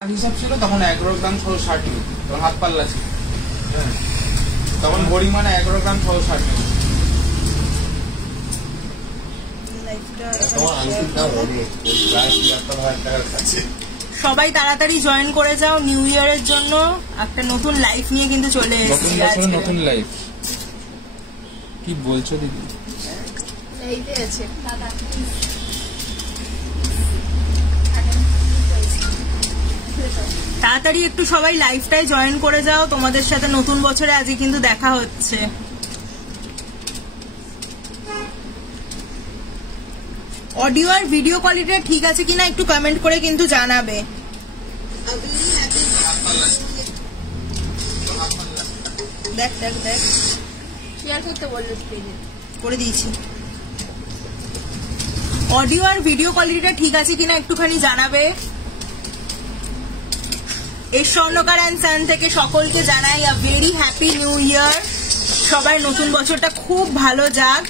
হিসাব ছিল তখন 11 গ্রাম 660 নিত, তখন হাত পাল্লা ছিল, তখন ভরি মানে 11 গ্রাম 660 নিত। সবাই তাড়াতাড়ি জয়েন করে যাও, নিউ ইয়ারের জন্য একটা নতুন লাইফ নিয়ে কিন্তু চলে এসেছি। নতুন লাইফ কি বলছো দিদি? তাড়াতাড়ি একটু সবাই লাইভটাই জয়েন করে যাও, তোমাদের সাথে নতুন বছরে আজকে কিন্তু দেখা হচ্ছে। অডিও আর ভিডিও কোয়ালিটিটা ঠিক আছে কিনা একটু কমেন্ট করে কিন্তু জানাবে। দেখ দেখ দেখ শেয়ার করতে বললো, করে দিয়েছি। অডিও আর ভিডিও কোয়ালিটিটা ঠিক আছে কিনা একটুখানি জানাবে। এই স্বর্ণকার অ্যান্ড সান থেকে সকলকে জানাই a very happy new year. সবাই নতুন বছরটা খুব ভালো যাক।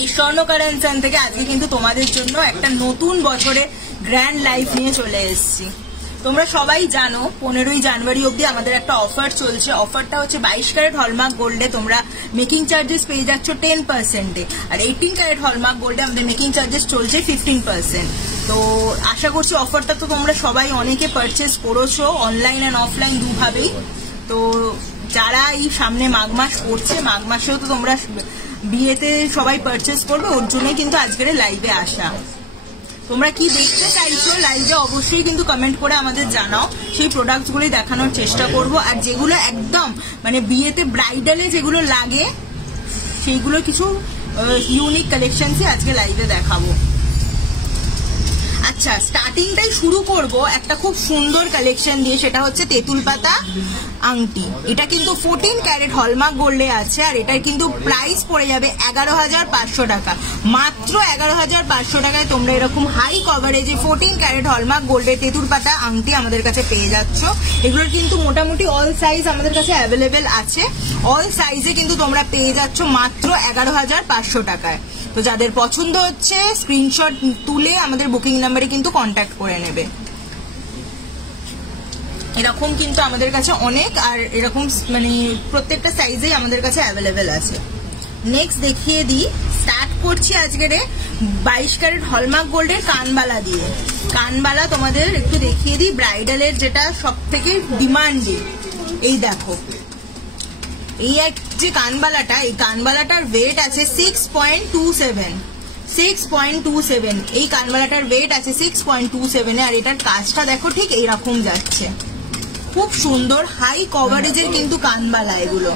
এই স্বর্ণকার অ্যান্ড সান থেকে আজকে কিন্তু তোমাদের জন্য একটা নতুন বছরে গ্র্যান্ড লাইফ নিয়ে চলে এসেছি। তোমরা সবাই জানো 15ই জানুয়ারি অবধি আমাদের একটা অফার চলছে। অফারটা হচ্ছে 22 ক্যারেট হলমার্ক গোল্ডে তোমরা মেকিং চার্জেস পেয়ে যাচ্ছ 10%, আর 18 ক্যারেট হলমার্ক গোল্ডে আমাদের মেকিং চার্জেস চলছে 15%। তো আশা করছি অফারটা তো তোমরা সবাই অনেকে পারচেস করেছো, অনলাইন অ্যান্ড অফলাইন দুভাবেই। তো যারা এই সামনে মাঘ মাস পড়ছে, মাঘ মাসেও তো তোমরা বিয়েতে সবাই পারচেস করবে, ওর জন্যই কিন্তু আজকের লাইভে আসা। তোমরা কি দেখতে চাইছো লাইভে অবশ্যই কিন্তু কমেন্ট করে আমাদের জানাও, সেই প্রোডাক্টগুলি দেখানোর চেষ্টা করব। আর যেগুলো একদম মানে বিয়েতে ব্রাইডালে যেগুলো লাগে সেইগুলো কিছু ইউনিক কালেকশনসই আজকে লাইভে দেখাবো। আচ্ছা, স্টার্টিংটাই শুরু করব একটা খুব সুন্দর কালেকশন দিয়ে, সেটা হচ্ছে তেঁতুল পাতা আংটি। এটা কিন্তু 14 ক্যারেট হলমার্ক গোল্ডে আছে, আর এটার কিন্তু প্রাইস পড়ে যাবে 11,500 টাকা। মাত্র 11,500 টাকায় তোমরা এরকম হাই কভারেজে 14 ক্যারেট হলমার্ক গোল্ডের তেঁতুল পাতা আংটি আমাদের কাছে পেয়ে যাচ্ছ। এগুলোর কিন্তু মোটামুটি অল সাইজ আমাদের কাছে অ্যাভেলেবেল আছে। অল সাইজে কিন্তু তোমরা পেয়ে যাচ্ছ মাত্র 11,500 টাকায়। তো যাদের পছন্দ হচ্ছে স্ক্রিনশট তুলে আমাদের বুকিং নাম্বারে কিন্তু কন্ট্যাক্ট করে নেবে। এরকম কিন্তু আমাদের কাছে অনেক, আর এরকম মানে প্রত্যেকটা সাইজেই আমাদের কাছে অ্যাভেলেবেল আছে। নেক্সট দেখিয়ে দিই, স্টার্ট করছি আজকের 22 ক্যারেট হলমার্ক গোল্ডের কানবালা দিয়ে। কানবালা তোমাদের একটু দেখিয়ে দিই, ব্রাইডালের যেটা সব থেকে ডিমান্ডে। এই দেখো, এই এক যে কানবালাটা, এই কানবালাটার ওয়েট আছে 6.27। এই কানবালাটার ওয়েট আছে 6.27, আর এটার কাজটা দেখো ঠিক এইরকম যাচ্ছে। খুব সুন্দর হাই কভারেজের কিন্তু কানবালা, এগুলো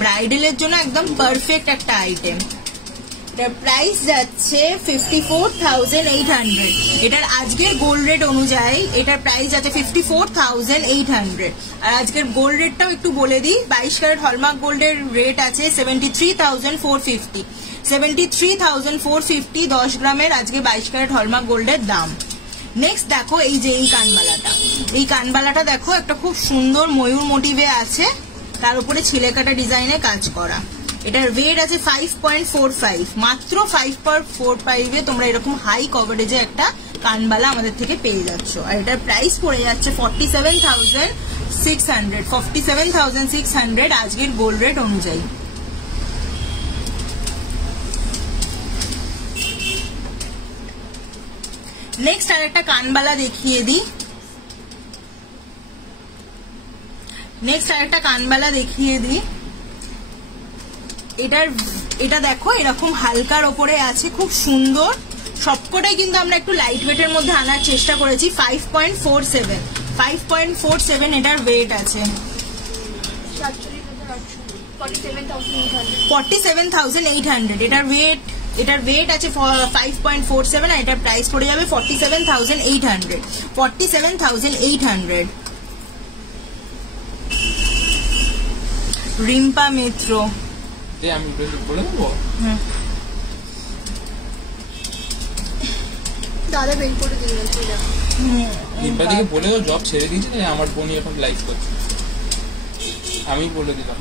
ব্রাইডালের জন্য একদম পারফেক্ট একটা আইটেম। এটার প্রাইস যাচ্ছে 54,800। এটার আজকের গোল্ড রেট অনুযায়ী এটার প্রাইস যাচ্ছে 54,800। আর আজকের গোল্ড রেটটাও একটু বলে দিই, 22 ক্যারেট হলমার্ক গোল্ডের রেট আছে 73,450। 73,450 10 গ্রামের আজকে 22 ক্যারেট হলমার্ক গোল্ডের দাম। নেক্সট দেখো, এই যে এই কানবালাটা, এই কানবালাটা দেখো একটা খুব সুন্দর ময়ূর মোটিভে আছে, তার উপরে ছিলেকাটা ডিজাইনে কাজ করা। এটার ওয়েট আছে 5.45। মাত্র 5.45 তোমরা এরকম হাই কভারেজে একটা কানবালা আমাদের থেকে পেয়ে যাচ্ছ। আর এটার প্রাইস পড়ে যাচ্ছে 47,600 আজকের গোল্ড রেট অনুযায়ী। নেক্সট আর একটা কানবালা দেখিয়ে দিই। এটা দেখো এরকম হালকার ওপরে আছে, খুব সুন্দর। সবকটাই কিন্তু আমরা একটু লাইট ওয়েটের মধ্যে আনার চেষ্টা করেছি। 5.47 এটার ওয়েট আছে। 47,800 এটার ওয়েট আছে 5.47, আর এটার প্রাইস পড়ে যাবে 47,800। রিম্পা মিত্র, আমি বলে দেবো দাদা বের করে দিলেন। রিম্পা দিকে বলে দাও জব ছেড়ে দিয়েছে, আমার বোনই এখন লাইভ করছে, আমি বলে দিলাম।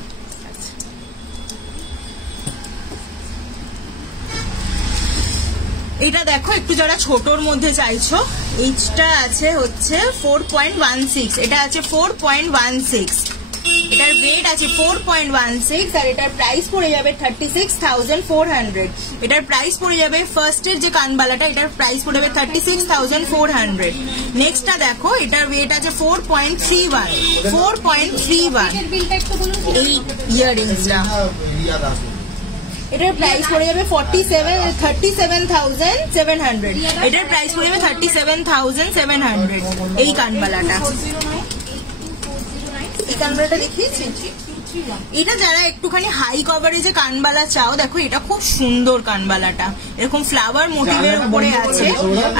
এটা দেখো একটু যারা ছোটর মধ্যে চাইছো, এইটা আছে হচ্ছে 4.16, এটা আছে 4.16, এটার ওয়েট আছে 4.16 আর এটার প্রাইস পড়ে যাবে 36,400। এটার প্রাইস পড়ে যাবে ফার্স্টের যে কানবালাটা, এটার প্রাইস পড়ে যাবে 36,400। নেক্সটটা দেখো, এটার ওয়েট আছে 4.31, 4.31 এই ইয়াররিংসটা। এটার প্রাইস পড়ে যাবে 37,700। এটার প্রাইস পড়ে যাবে 37,700 এই কানবালাটা। এই কানবালাটা দেখিয়েছি। এটা যারা একটুখানি হাই কভারেজে কানবালা চাও, দেখো এটা খুব সুন্দর কানবালাটা, এরকম ফ্লাওয়ার মোটিভের উপরে আছে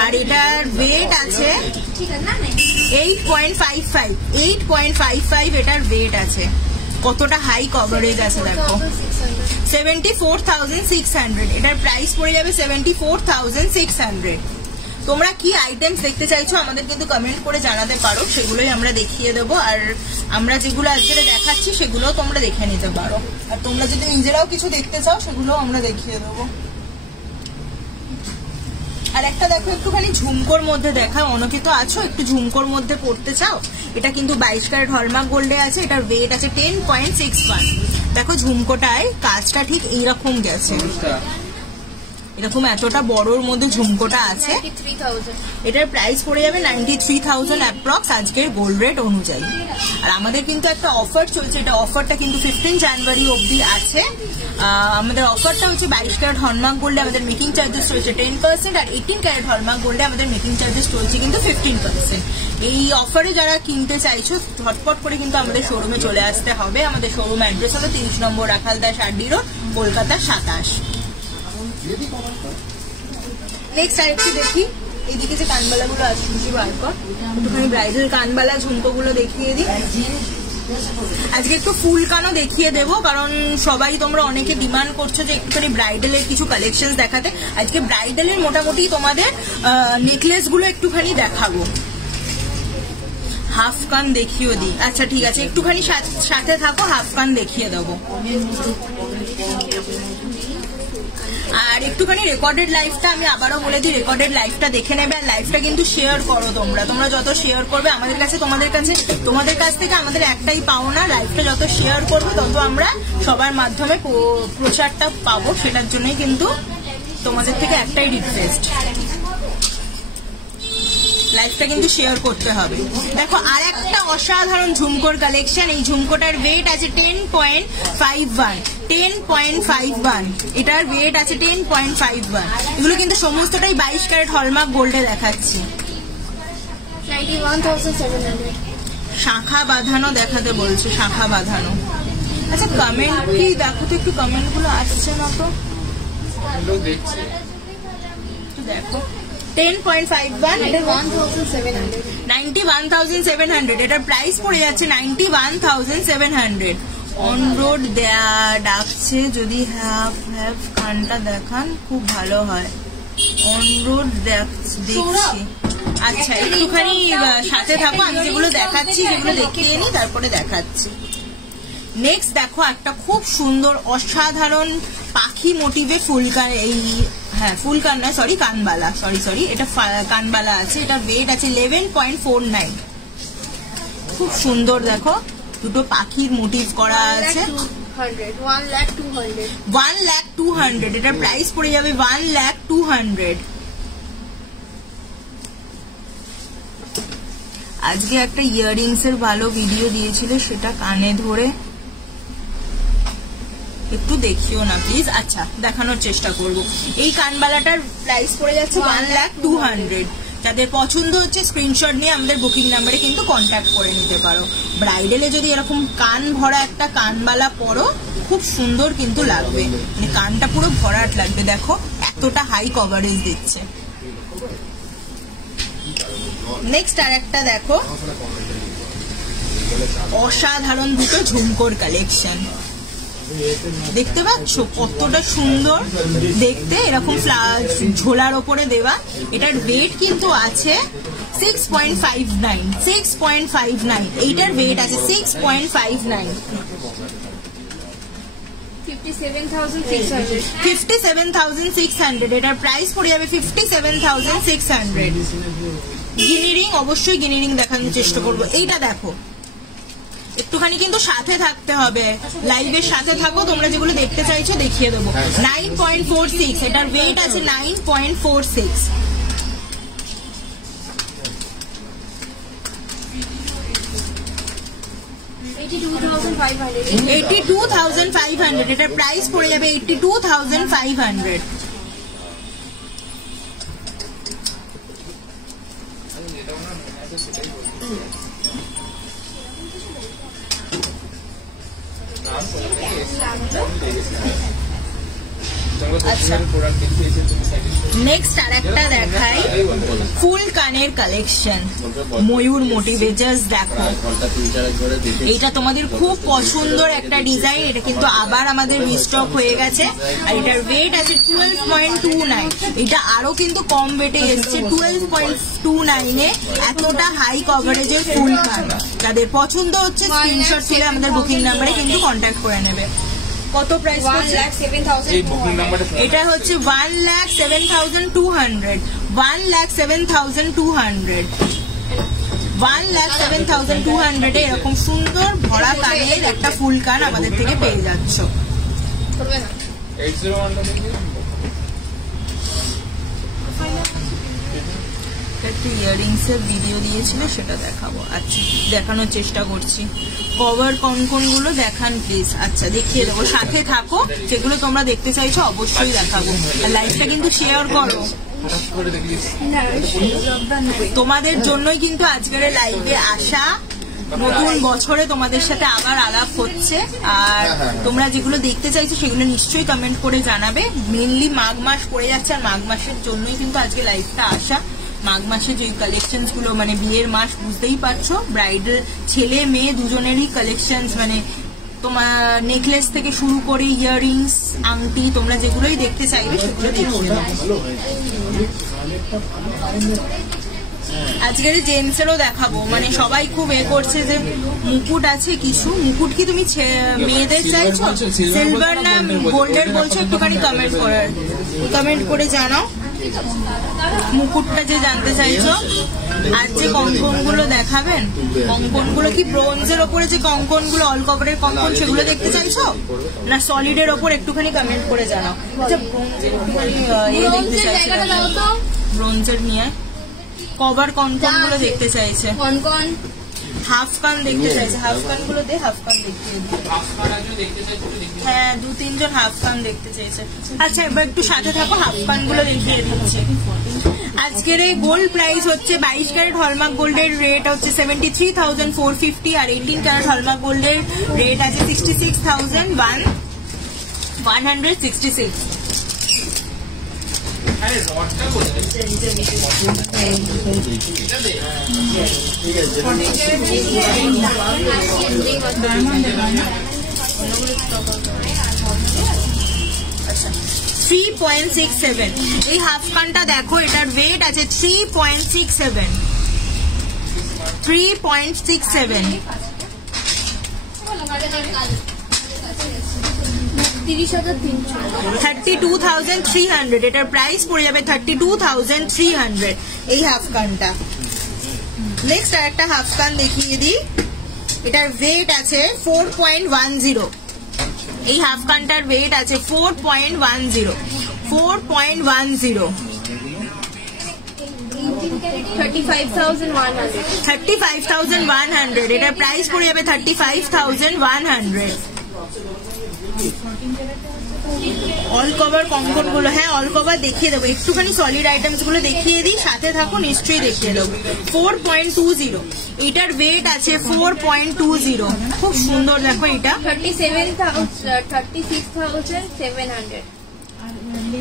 আর এটার ওয়েট আছে 8.55, 8.55 এটার ওয়েট আছে। কতটা হাই কভারেজ আছে দেখো। 74,600, এটার প্রাইস পড়ে যাবে 74,600। তোমরা কি আইটেমস দেখতে চাইছো আমাদের কিন্তু কমেন্ট করে জানাতে পারো, সেগুলোই আমরা দেখিয়ে দেবো। আর আমরা যেগুলো আজকে দেখাচ্ছি সেগুলোও তোমরা দেখে নিতে পারো, আর তোমরা যদি নিজেরাও কিছু দেখতে চাও সেগুলোও আমরা দেখিয়ে দেবো। আর একটা দেখো একটুখানি ঝুমকোর মধ্যে দেখা, অনেকে তো আছো একটু ঝুমকোর মধ্যে পড়তে চাও। এটা কিন্তু 22 ক্যারেট হলমার্ক গোল্ডে আছে, এটার ওয়েট আছে 10.61। দেখো ঝুমকোটায় কাজটা ঠিক এইরকম গেছে, এরকম এতটা বড়র মধ্যে ঝুমকোটা আছে। এটার প্রাইস পড়ে যাবে 93,000 অ্যাপ্রক্স আজকের গোল্ড রেট অনুযায়ী। আর আমাদের কিন্তু একটা অফার চলছে, এটা অফারটা কিন্তু 15 জানুয়ারি অবধি আছে। আমাদের অফারটা হচ্ছে 22 ক্যারেট হলমার্ক গোল্ডে আমাদের মেকিং চার্জেস রয়েছে 10%, আর 18 ক্যারেট হলমার্ক গোল্ডে আমাদের মেকিং চার্জেস চলছে কিন্তু 15%। এই অফারে যারা কিনতে চাইছো ঝটপট করে কিন্তু আমাদের শোরুমে চলে আসতে হবে। আমাদের শোরুম অ্যাড্রেস হলো 30 নম্বর রাখালদাস আড্ডি রোড, কলকাতা 27। নেক্সট আরেকটু দেখি, এইদিকে যে কানবালাগুলো আছে একটুখানি ব্রাইডাল কানবালা ঝুমকোগুলো দেখিয়ে দিই। আজকে একটু ফুল কানও দেখিয়ে দেবো, কারণ সবাই তোমরা অনেকে ডিমান্ড করছো যে একটুখানি ব্রাইডালের কিছু কালেকশন দেখাতে। আজকে ব্রাইডালের মোটামুটি তোমাদের নেকলেস গুলো একটুখানি দেখাবো। হাফ কান দেখিয়ে দিই, আচ্ছা ঠিক আছে, একটুখানি সাথে থাকো, হাফ কান দেখিয়ে দেবো। আর একটুখানি রেকর্ডেড লাইভটা আমি আবারও বলে দিই, রেকর্ডেড লাইভটা দেখে নেবে। আর লাইভটা কিন্তু শেয়ার করো, তোমরা যত শেয়ার করবে আমাদের কাছে, তোমাদের কাছ থেকে আমাদের একটাই পাওনা, লাইভটা যত শেয়ার করবে তত আমরা সবার মাধ্যমে প্রচারটা পাবো। সেটার জন্যই কিন্তু তোমাদের থেকে একটাই রিকোয়েস্ট, লাইভটা কিন্তু শেয়ার করতে হবে। দেখো আর একটা অসাধারণ ঝুমকোর কালেকশন, এই ঝুমকোটার ওয়েট আছে 10.51, 10.51 এটার ওয়েট আছে 10.51। এগুলো কিন্তু সমস্তটাই 22 ক্যারেট হলমার্ক গোল্ডে দেখাচ্ছি। 91,700। শাখা বাঁধানো দেখাতে বলছে, শাখা বাঁধানো। আচ্ছা কমেন্ট কি দেখো তো, একটু কমেন্ট গুলো আসছে না তো, দেখো 10.51, এটা 91,700, এটার প্রাইস পড়ে যাচ্ছে 91,700। অন রোড ডাকছে, যদি হ্যাভ খানটা দেখান খুব ভালো হয়। অন রোড দেখছি, আচ্ছা একটুখানি সাথে থাকো, আমি যেগুলো দেখাচ্ছি সেগুলো দেখিয়ে নিই তারপরে দেখাচ্ছি। নেক্সট দেখো একটা খুব সুন্দর অসাধারণ পাখি মোটিভে ফুলকান, এই ফুলকান না সরি কানবালা, সরি এটা কানবালা আছে, এটা ওয়েট আছে 11.49। খুব সুন্দর দেখো, দুটো পাখির মোটিভ করা আছে। 1,02,000, এটার প্রাইস পড়ে যাবে 1,02,000। আজকে একটা ইয়াররিংস এর ভালো ভিডিও দিয়েছিল, সেটা কানে ধরে একটু দেখিও না প্লিজ। আচ্ছা দেখানোর চেষ্টা করব। এই কানবালাটার প্রাইস পড়ে যাচ্ছে 1,02,000। যাদের পছন্দ হচ্ছে স্ক্রিনশট নিয়ে আমাদের বুকিং নাম্বারে কিন্তু কন্ট্যাক্ট করে নিতে পারো। ব্রাইডালে যদি এরকম কান ভরা একটা কানবালা পরো খুব সুন্দর কিন্তু লাগবে, মানে কানটা পুরো ভরাট লাগবে। দেখো এতটা হাই কভারেজ দিচ্ছে। নেক্সট আর একটা দেখো অসাধারণ দুটো ঝুমকোর কালেকশন, দেখতে পাচ্ছ কতটা সুন্দর দেখতে, এরকম ঝোলার ওপরে দেওয়া। এটার ওয়েট কিন্তু আছে 6.59, এইটার ওয়েট আছে 6.59। 57,600 এটার প্রাইস পড়ে যাবে 57,600। গিনি রিং, অবশ্যই গিনি রিং দেখানোর চেষ্টা করবো। এইটা দেখো, একটুখানি কিন্তু সাথে থাকতে হবে, লাইভের সাথে থাকো, তোমরা যেগুলো দেখতে চাইছো দেখিয়ে দেবো। 9.46 এটার ওয়েট আছে 9.46। 82,500 এটার প্রাইস পড়ে যাবে 82,500। নেক্সট আর একটা দেখাই, ফুল কানের কালেকশন ময়ূর মোটিভে। জাস্ট দেখো, এটা তোমাদের খুব পছন্দের একটা ডিজাইন। এটা কিন্তু আবার আমাদের রিস্টক হয়ে গেছে, আর এটার ওয়েট আছে 12.29। এটা আরো কিন্তু কম ওয়েটে এসছে 12.29 এ। এতটা হাই কভারেজের ফুল কান, যাদের পছন্দ হচ্ছে স্ক্রিনশট তুলে আমাদের বুকিং নাম্বারে কিন্তু কন্ট্যাক্ট করে নেবে। কত প্রাইস পড়ছে? এটা হচ্ছে 1,07,200। 1,07,200 1,07,200 এ এরকম সুন্দর ভরা কানের একটা ফুল কান আমাদের থেকে পেয়ে যাচ্ছ। একটু ইয়ারিংস এর ভিডিও দিয়েছিল, সেটা দেখাবো। আচ্ছা, দেখানোর চেষ্টা করছি। কভার কনকন গুলো দেখান প্লিজ। আচ্ছা, দেখিয়ে দেবো, সাথে থাকো, যেগুলো তোমরা দেখতে চাইছো অবশ্যই দেখাবো। আর লাইভটা কিন্তু শেয়ার করো, তোমাদের জন্যই কিন্তু আজকের লাইভে আসা। নতুন বছরে তোমাদের সাথে আবার আলাপ হচ্ছে, আর তোমরা যেগুলো দেখতে চাইছো সেগুলো নিশ্চয়ই কমেন্ট করে জানাবে। মেনলি মাঘ মাস পড়ে যাচ্ছে, আর মাঘ মাসের জন্যই কিন্তু আজকে লাইভটা আসা। মাঘ মাসে যে কালেকশনস গুলো, মানে বিয়ের মাস, বুঝতেই পারছো, ব্রাইডাল ছেলে মেয়ে দুজনেরই কালেকশনস, মানে তোমার নেকলেস থেকে শুরু করে ইয়াররিংস, আংটি, তোমরা যেগুলোই দেখতে চাইবে সেগুলো দেখিয়ে দেবো। আজকের জেন্টসেরও দেখাবো, মানে সবাই খুব করছে যে মুকুট আছে কিছু। মুকুট কি তুমি মেয়েদের চাইছো, সিলভার না গোল্ডের বলছো? একটুখানি কমেন্ট করে জানাও মুকুটটা যে জানতে চাইছো। আর যে কঙ্কন গুলো দেখাবেন, কঙ্কন গুলো কি ব্রোঞ্জের ওপরে যে কঙ্কন গুলো, অল কভারের কঙ্কন, সেগুলো দেখতে চাইছো না সলিডের ওপর? একটুখানি কমেন্ট করে জানাও। আচ্ছা, ব্রোঞ্জের একটুখানি দেখতে চাইছো, ব্রোঞ্জের নিয়ে কভার কঙ্কন গুলো দেখতে চাইছে, হাফ কান দেখতে চাইছে। হাফ কান গুলো দে, হাফ কান দেখতে, হ্যাঁ 2-3 জন হাফ কান দেখতে চাইছে। আচ্ছা, এবার একটু সাথে থাকো, হাফ কান গুলো দেখিয়ে দিচ্ছি। আজকের এই গোল্ড প্রাইস হচ্ছে 22 ক্যারেট হলমার্ক গোল্ডের রেট হচ্ছে 73,450, আর 18 ক্যারেট হলমার্ক গোল্ডের রেট আছে 66,166। আচ্ছা, 3.67 এই হাফ কানটা দেখো, এটার ওয়েট আছে 3.67। 3.67 32,300 এটার প্রাইস পড়ে যাবে 32,300 এই হাফ কানটা। নেক্সট আর একটা হাফ কান দেখিয়ে দিই, এটার ওয়েট আছে 4.10। এই হাফ কানটার ওয়েট আছে 4.10। 35,100 এটার প্রাইস পড়ে যাবে 35,100। অল কভার কঙ্কন গুলো, হ্যাঁ অল কভার দেখিয়ে দেবো, একটুখানি সলিড আইটেমস গুলো দেখিয়ে দিই, সাথে থাকো, নিশ্চয়ই দেখিয়ে দেবো। 4.20 এটার ওয়েট আছে 4.20। খুব সুন্দর দেখো, এটা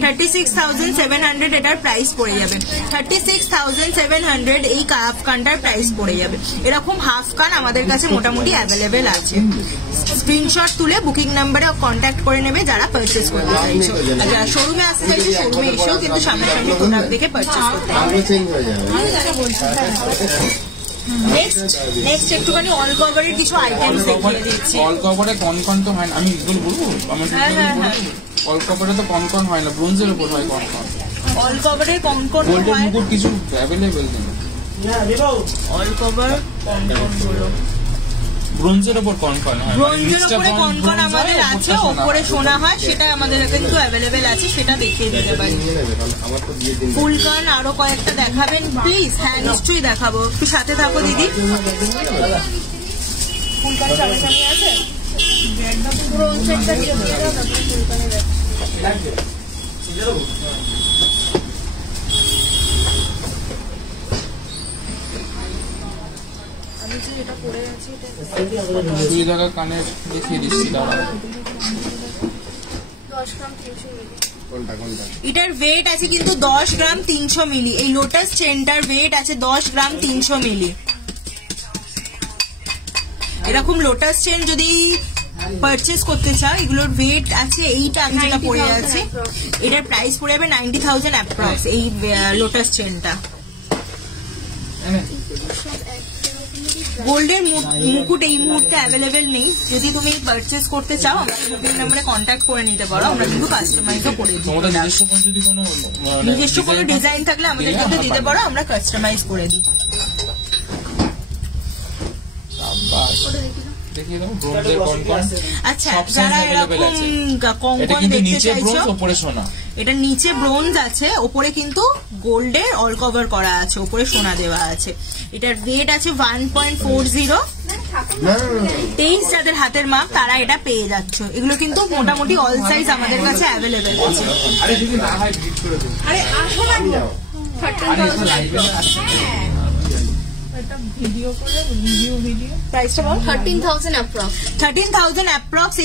36,700 এটার প্রাইস পড়ে যাবে। 36,700 এই হাফ কানটার প্রাইস পড়ে যাবে। এরকম হাফ কান আমাদের কাছে মোটামুটি অ্যাভেলেবেল আছে। স্ক্রিনশট তুলে বুকিং নাম্বারে কন্ট্যাক্ট করে নেবে যারা পারচেজ করতে চাইছো। আর যারা শোরুমে আসতে চাইছো, শোরুমে এসেও কিন্তু সামনাসামনি প্রোডাক্ট দেখে পারচেজ করতে হবে। নেক্সট একটুখানি অল কভারের কিছু আইটেমস দেখিয়ে দিচ্ছি। অল কভারে কনকন তো হয় না, আমি এগুলো বলবো আমার অল কভারে তো কনকন হয় না, ব্রোঞ্জের উপর হয় কনকন। অল কভারে কনকন গোল্ডের মুকুট কিছু অ্যাভেলেবেল নেই। অল কভার কনকন গুলো ব্রোঞ্জের উপর কনকন হয়, ব্রোঞ্জের উপরে কনকন আমাদের আছে, উপরে সোনা হয়, সেটা আমাদের কিন্তু অ্যাভেলেবেল আছে, সেটা দেখিয়ে দিতে পারি। ফুলকান আরো কয়েকটা দেখাবেন প্লিজ? হ্যাঁ নিশ্চয়ই দেখাবো, একটু সাথে থাকো দিদি। ফুলকান সামনে আছে, সুই ধাগা কানের দেখিয়ে দিচ্ছি দাঁড়া। এটার ওয়েট আছে কিন্তু 10 গ্রাম 300 মিলি। এই লোটাস চেনটার ওয়েট আছে 10 গ্রাম 300 মিলি। এরকম লোটাস চেন যদি পারচেস করতে চাও, এগুলোর ওয়েট আছে, এইটা আমি যেটা পরে আছি এটার প্রাইস পড়ে যাবে 90,000 অ্যাপ্রক্স। এই লোটাস চেনটা গোল্ডের মুকুট এই মুহূর্তে অ্যাভেলেবেল নেই, যদি তুমি পারচেস করতে চাও আমাদের বুকিং নাম্বারে কন্ট্যাক্ট করে নিতে পারো, আমরা কিন্তু কাস্টমাইজও করে দিই। নিজস্ব কোনো ডিজাইন থাকলে আমাদের কিন্তু দিতে পারো, আমরা কাস্টমাইজ করে দিই। আচ্ছা যারা এরকম কনকন দেখতে চাইছো, এটা নিচে ব্রোঞ্জ আছে, ওপরে কিন্তু গোল্ডের অল কভার করা আছে, ওপরে সোনা দেওয়া আছে। এটার ওয়েট আছে 1.40। 23 যাদের হাতের মাপ তারা এটা পেয়ে যাচ্ছ। এগুলো কিন্তু মোটামুটি অল সাইজ আমাদের কাছে অ্যাভেলেবেল আছে।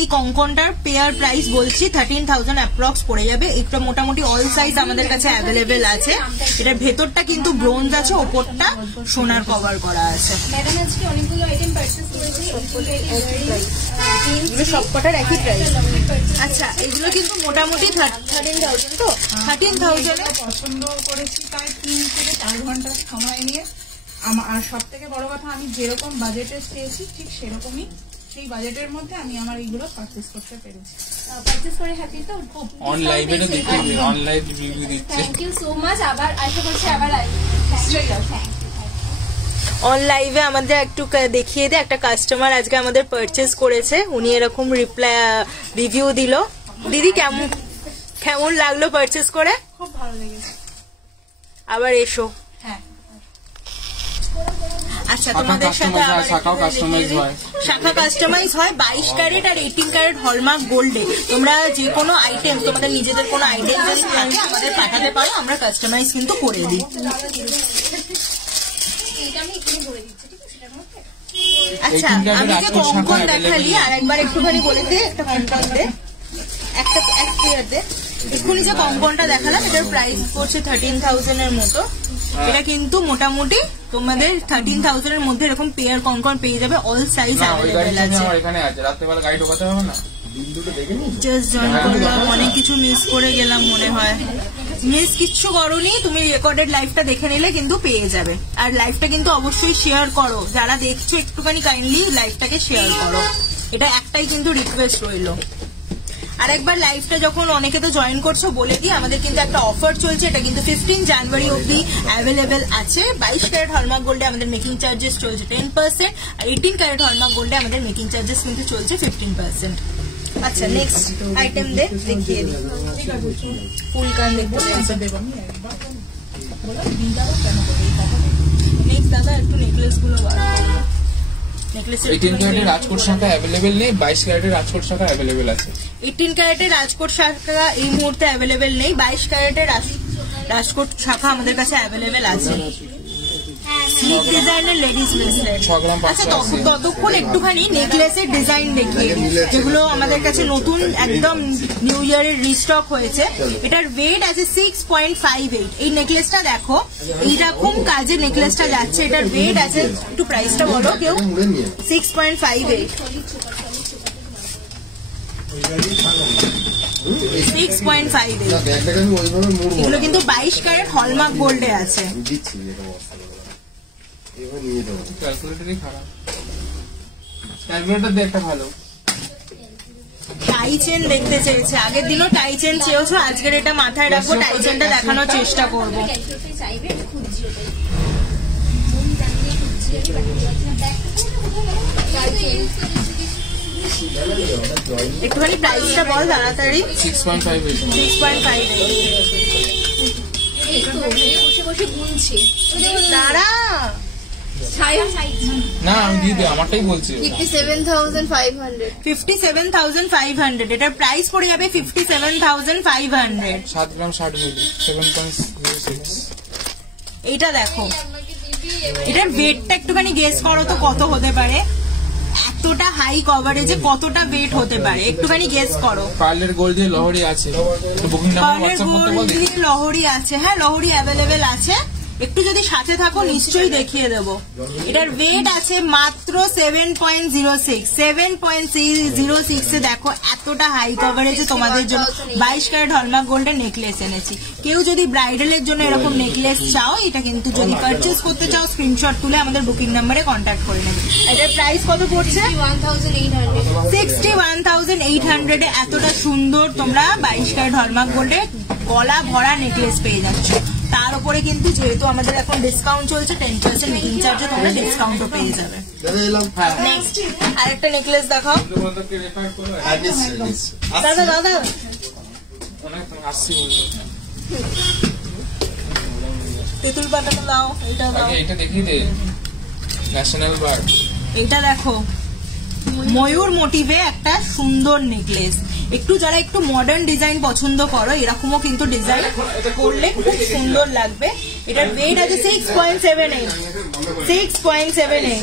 এই কঙ্কনটার পেয়ার প্রাইস বলছি 13,000 অ্যাপ্রক্স পড়ে যাবে। এটা মোটামুটি অল সাইজ আমাদের কাছে অ্যাভেলেবেল আছে। এটার ভেতরটা কিন্তু ব্রোঞ্জ আছে, ওপরটা সোনার কভার করা আছে। সবকটার একই প্রাইস। আচ্ছা এগুলো কিন্তু মোটামুটি 13,000 তো 13,000 পছন্দ করেছি প্রায় 3 থেকে 4 ঘন্টা সময় নিয়ে। আর সব থেকে বড় কথা, আমি যেরকম বাজেটে চেয়েছি ঠিক সেরকমই, সেই বাজেটের মধ্যে আমি আমার এইগুলো পারচেস করতে পেরেছি। পারচেস করে হ্যাপি তো? অনলাইনে দেখি, অনলাইন রিভিউ দিচ্ছে। Thank you so much. আবার আশা করছি আবার অন লাইভে আমাদের একটু দেখিয়ে দে। একটা কাস্টমার আজকে আমাদের পারচেস করেছে, উনি এরকম রিভিউ দিল। দিদি কেমন লাগলো পারচেস করে? খুব ভালো লেগেছে। আবার এসো। হ্যাঁ আচ্ছা তোমাদের সাথে শাখা কাস্টমাইজ হয় 22 ক্যারেট আর 18 ক্যারেট হলমার্ক গোল্ডে। তোমরা যে কোনো আইটেম, তোমাদের নিজেদের কোনো আইটেম যদি থাকে আমাদের পাঠাতে পারো, আমরা কাস্টমাইজ কিন্তু করে দিই। আচ্ছা আমি যে কঙ্কন দেখালি আর একবার একটুখানি বলে দে, একটা কঙ্কন দে, একটা এক্ষুনি যে কঙ্কনটা দেখালাম এটার প্রাইস পড়ছে 13,000 এর মতো। এটা কিন্তু মোটামুটি তোমাদের 13,000 এর মধ্যে এরকম পেয়ার কঙ্কন পেয়ে যাবে, অল সাইজ অ্যাভেলেবেল আছে। জাস্ট জয়েন করলাম, অনেক কিছু মিস করে গেলাম মনে হয়। মিস কিচ্ছু করোনি, তুমি রেকর্ডেড লাইভটা দেখে নিলে কিন্তু পেয়ে যাবে। আর লাইভটা কিন্তু অবশ্যই শেয়ার করো, যারা দেখছো একটুখানি কাইন্ডলি লাইভটাকে শেয়ার করো, এটা একটাই কিন্তু রিকোয়েস্ট রইলো। আরেকবার লাইভটা যখন অনেকে তো জয়েন করছো বলে দিই, আমাদের কিন্তু একটা অফার চলছে, এটা কিন্তু 15 জানুয়ারি অব্দি অ্যাভেলেবেল আছে। 22 ক্যারেট হলমার্ক গোল্ডে আমাদের মেকিং চার্জেস চলছে 10%, আর 18 ক্যারেট হলমার্ক গোল্ডে আমাদের মেকিং চার্জেস কিন্তু চলছে 15%। আচ্ছা নেক্সট আইটেম দেখিয়ে দিই। ফুলকান নেক্সট দাদা একটু নেকলেস গুলো 18 ক্যারেটের রাজকোট শাখা অ্যাভেলেবেল নেই, 22 ক্যারেটের রাজকোট শাখা অ্যাভেলেবেল আছে। 18 ক্যারেটের রাজকোট শাখা এই মুহূর্তে অ্যাভেলেবেল নেই, 22 ক্যারেটের রাজকোট শাখা আমাদের কাছে অ্যাভেলেবেল আছে। স্লিপ ডিজাইনের লেডিস ব্রেসলেট। আচ্ছা ততক্ষণ একটুখানি নেকলেসের ডিজাইন দেখিয়ে, যেগুলো আমাদের কাছে নতুন একদম নিউ ইয়ারের রিস্টক হয়েছে। এটার ওয়েট আছে 6.58। এই নেকলেসটা দেখো, এইরকম কাজে নেকলেসটা যাচ্ছে, এটার ওয়েট আছে, একটু প্রাইসটা বলো কেউ। 6.58। 6.58। এগুলো কিন্তু 22 ক্যারেট হলমার্ক গোল্ডে আছে। ক্যালকুলেটরই খারাপ, ক্যালকুলেটর দিয়ে একটা ভালো। টাই চেন দেখতে চেয়েছে, আগের দিনও টাই চেন চেয়েছো, আজকের এটা মাথায় রাখবো, টাই চেনটা দেখানোর চেষ্টা করবো। একটুখানি প্রাইসটা বল তাড়াতাড়ি। 6.58 6.58 বসে বসে গুনছে দাঁড়া না আমি দিয়ে দিই, আমারটাই বলছি। 57,500 57,500 এটার প্রাইস পড়ে যাবে 57,500। 7 গ্রাম 60 মিলি 7.06। এইটা দেখো, এটার ওয়েটটা একটুখানি গেস করো তো কত হতে পারে, এতটা হাই কভারেজে কতটা ওয়েট হতে পারে একটুখানি গেস করো। পার্লের গোল্ড দিয়ে লহরি আছে, বুকিং নাম্বার পার্লের হোয়াটসঅ্যাপ করতে গোল্ড বল। দিয়ে লহরি আছে, হ্যাঁ লহরি অ্যাভেলেবেল আছে, একটু যদি সাথে থাকো নিশ্চয়ই দেখিয়ে দেবো। এটার ওয়েট আছে মাত্র 7.06। 7.06 এ দেখো এতটা হাই কভারেজে তোমাদের জন্য 22 ক্যারেট হলমার্ক গোল্ডের নেকলেস এনেছি। কেউ যদি ব্রাইডালের জন্য এরকম নেকলেস চাও, এটা কিন্তু যদি পারচেজ করতে চাও স্ক্রিনশট তুলে আমাদের বুকিং নাম্বারে কন্ট্যাক্ট করে নেবে। এটার প্রাইস কত পড়ছে? 61,800 এ এতটা সুন্দর তোমরা 22 ক্যারেট হলমার্ক গোল্ডে গলা ভরা নেকলেস পেয়ে যাচ্ছ। তার উপরে কিন্তু যেহেতু আমাদের এখন ডিসকাউন্ট চলছে 10% মেকিং চার্জে তোমরা ডিসকাউন্টও পেয়ে যাবে। নেক্সট আরেকটা নেকলেস দেখাও দাদা। দাদা তেঁতুল পাতাটা দাও, এটা দাও, এটা দেখিয়ে দে, ন্যাশনাল বার্ড। এটা দেখো ময়ূর মোটিভে একটা সুন্দর নেকলেস। একটু যারা একটু মডার্ন ডিজাইন পছন্দ করো, এরকমও কিন্তু ডিজাইন করলে খুব সুন্দর লাগবে। এটার ওয়েট আছে 6.78। 6.78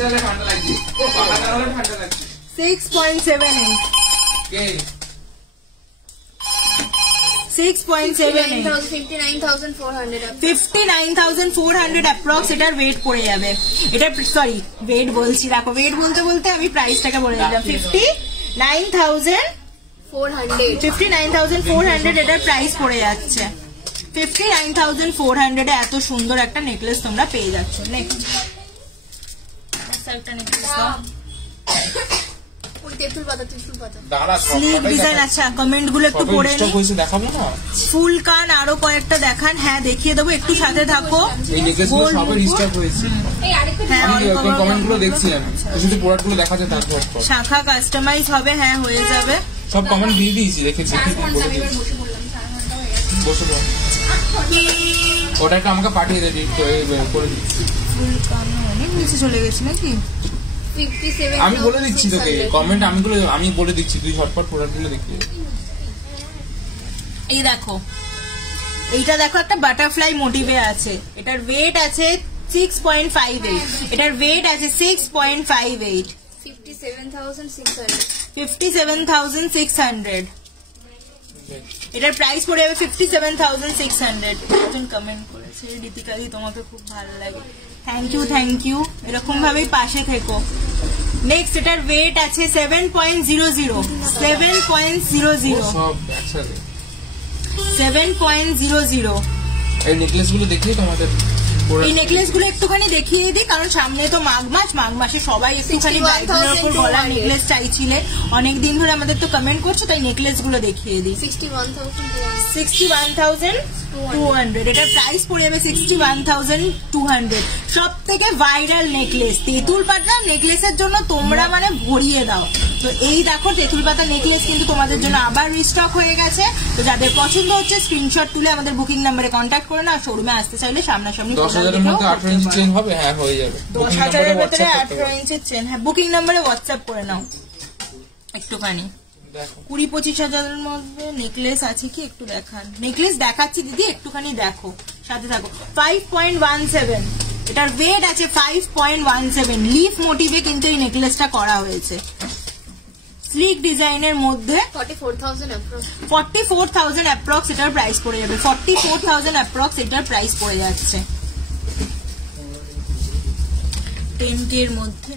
6.78 59,400 অ্যাপ্রক্স এটার ওয়েট পড়ে যাবে। এটা সরি ওয়েট বলছি, দেখো ওয়েট বলতে বলতে আমি প্রাইসটাকে বলে দিলাম। 59,400 এটার প্রাইস পড়ে যাচ্ছে। 59,400 এ এত সুন্দর একটা নেকলেস তোমরা পেয়ে যাচ্ছ। নেক্সট একটা নেকলেস দাও, স্লিক ডিজাইন। আচ্ছা কমেন্ট গুলো একটু পড়ে নি, দেখাবো না ফুল কান আরো কয়েকটা দেখান। হ্যাঁ দেখিয়ে দেবো, একটু সাথে থাকো। এই নেকলেসগুলো সবে রিস্টক হয়েছে, আমি কমেন্ট গুলো দেখছি, আমি শুধু প্রোডাক্ট গুলো দেখাতে থাকবো। শাখা কাস্টমাইজ হবে, হ্যাঁ হয়ে যাবে। সব কমেন্ট দিয়ে দিয়েছি, দেখেছি, বলে দিয়েছি। বসে পড়ো, ওটা একটু আমাকে পাঠিয়ে দে, করে দিচ্ছি। ফুল কান অনেক নিচে চলে গেছে নাকি? আমি বলে দিচ্ছি তোকে কমেন্ট, আমি বলে দিচ্ছি, তুই ঝটপট প্রোডাক্ট গুলো দেখিয়ে। এই দেখো, এইটা দেখো একটা বাটারফ্লাই মোটিভে আছে। এটার ওয়েট আছে 6.58। এটার ওয়েট আছে 6.58। 57,600 এটার প্রাইস পড়ে যাবে 57,600। একজন কমেন্ট করেছে দীপিকাদি তোমাকে খুব ভালো লাগে, থ্যাংক ইউ। এরকম ভাবেই পাশে থেকো। নেক্সট এটার ওয়েট আছে 7.00। 7.00 এই নেকলেস গুলো দেখিয়ে তোমাদের, এই নেকলেস গুলো একটুখানি দেখিয়ে দিই, কারণ সামনে তো মাঘ মাসে সবাই একটুখানি ব্রাইডালের উপর গলার নেকলেস চাইছিলে, অনেকদিন ধরে আমাদের তো কমেন্ট করছো, তাই নেকলেস গুলো দেখিয়ে দিই। 61,200 এটার প্রাইস পড়ে যাবে 61,200। সব থেকে ভাইরাল নেকলেস, তেঁতুল পাতা নেকলেসের জন্য তোমরা মানে ভরিয়ে দাও। তো এই দেখো তেঁতুল পাতা নেকলেস কিন্তু তোমাদের জন্য আবার রিস্টক হয়ে গেছে। তো যাদের পছন্দ হচ্ছে স্ক্রিনশট তুলে আমাদের বুকিং নাম্বারে কন্ট্যাক্ট করে নাও। শোরুমে আসতে চাইলে সামনাসামনি 10,000-এর মধ্যে 18 ইঞ্চি চেন হবে, হ্যাঁ হয়ে যাবে। 10,000-এর ভেতরে 18 ইঞ্চির চেন, হ্যাঁ বুকিং নাম্বারে হোয়াটসঅ্যাপ করে নাও। একটুখানি 20-25,000-এর মধ্যে নেকলেস আছে কি একটু দেখান। নেকলেস দেখাচ্ছি দিদি, একটুখানি দেখো, সাথে থাকো। 5.17 এটার ওয়েট আছে 5.17। লিফ মোটিভে কিন্তু এই নেকলেসটা করা হয়েছে, স্লিক ডিজাইনের মধ্যে। 44,000 অ্যাপ্রক্স এটার প্রাইস পড়ে যাবে। 44,000 অ্যাপ্রক্স এটার প্রাইস পড়ে যাচ্ছে। 10K এর মধ্যে।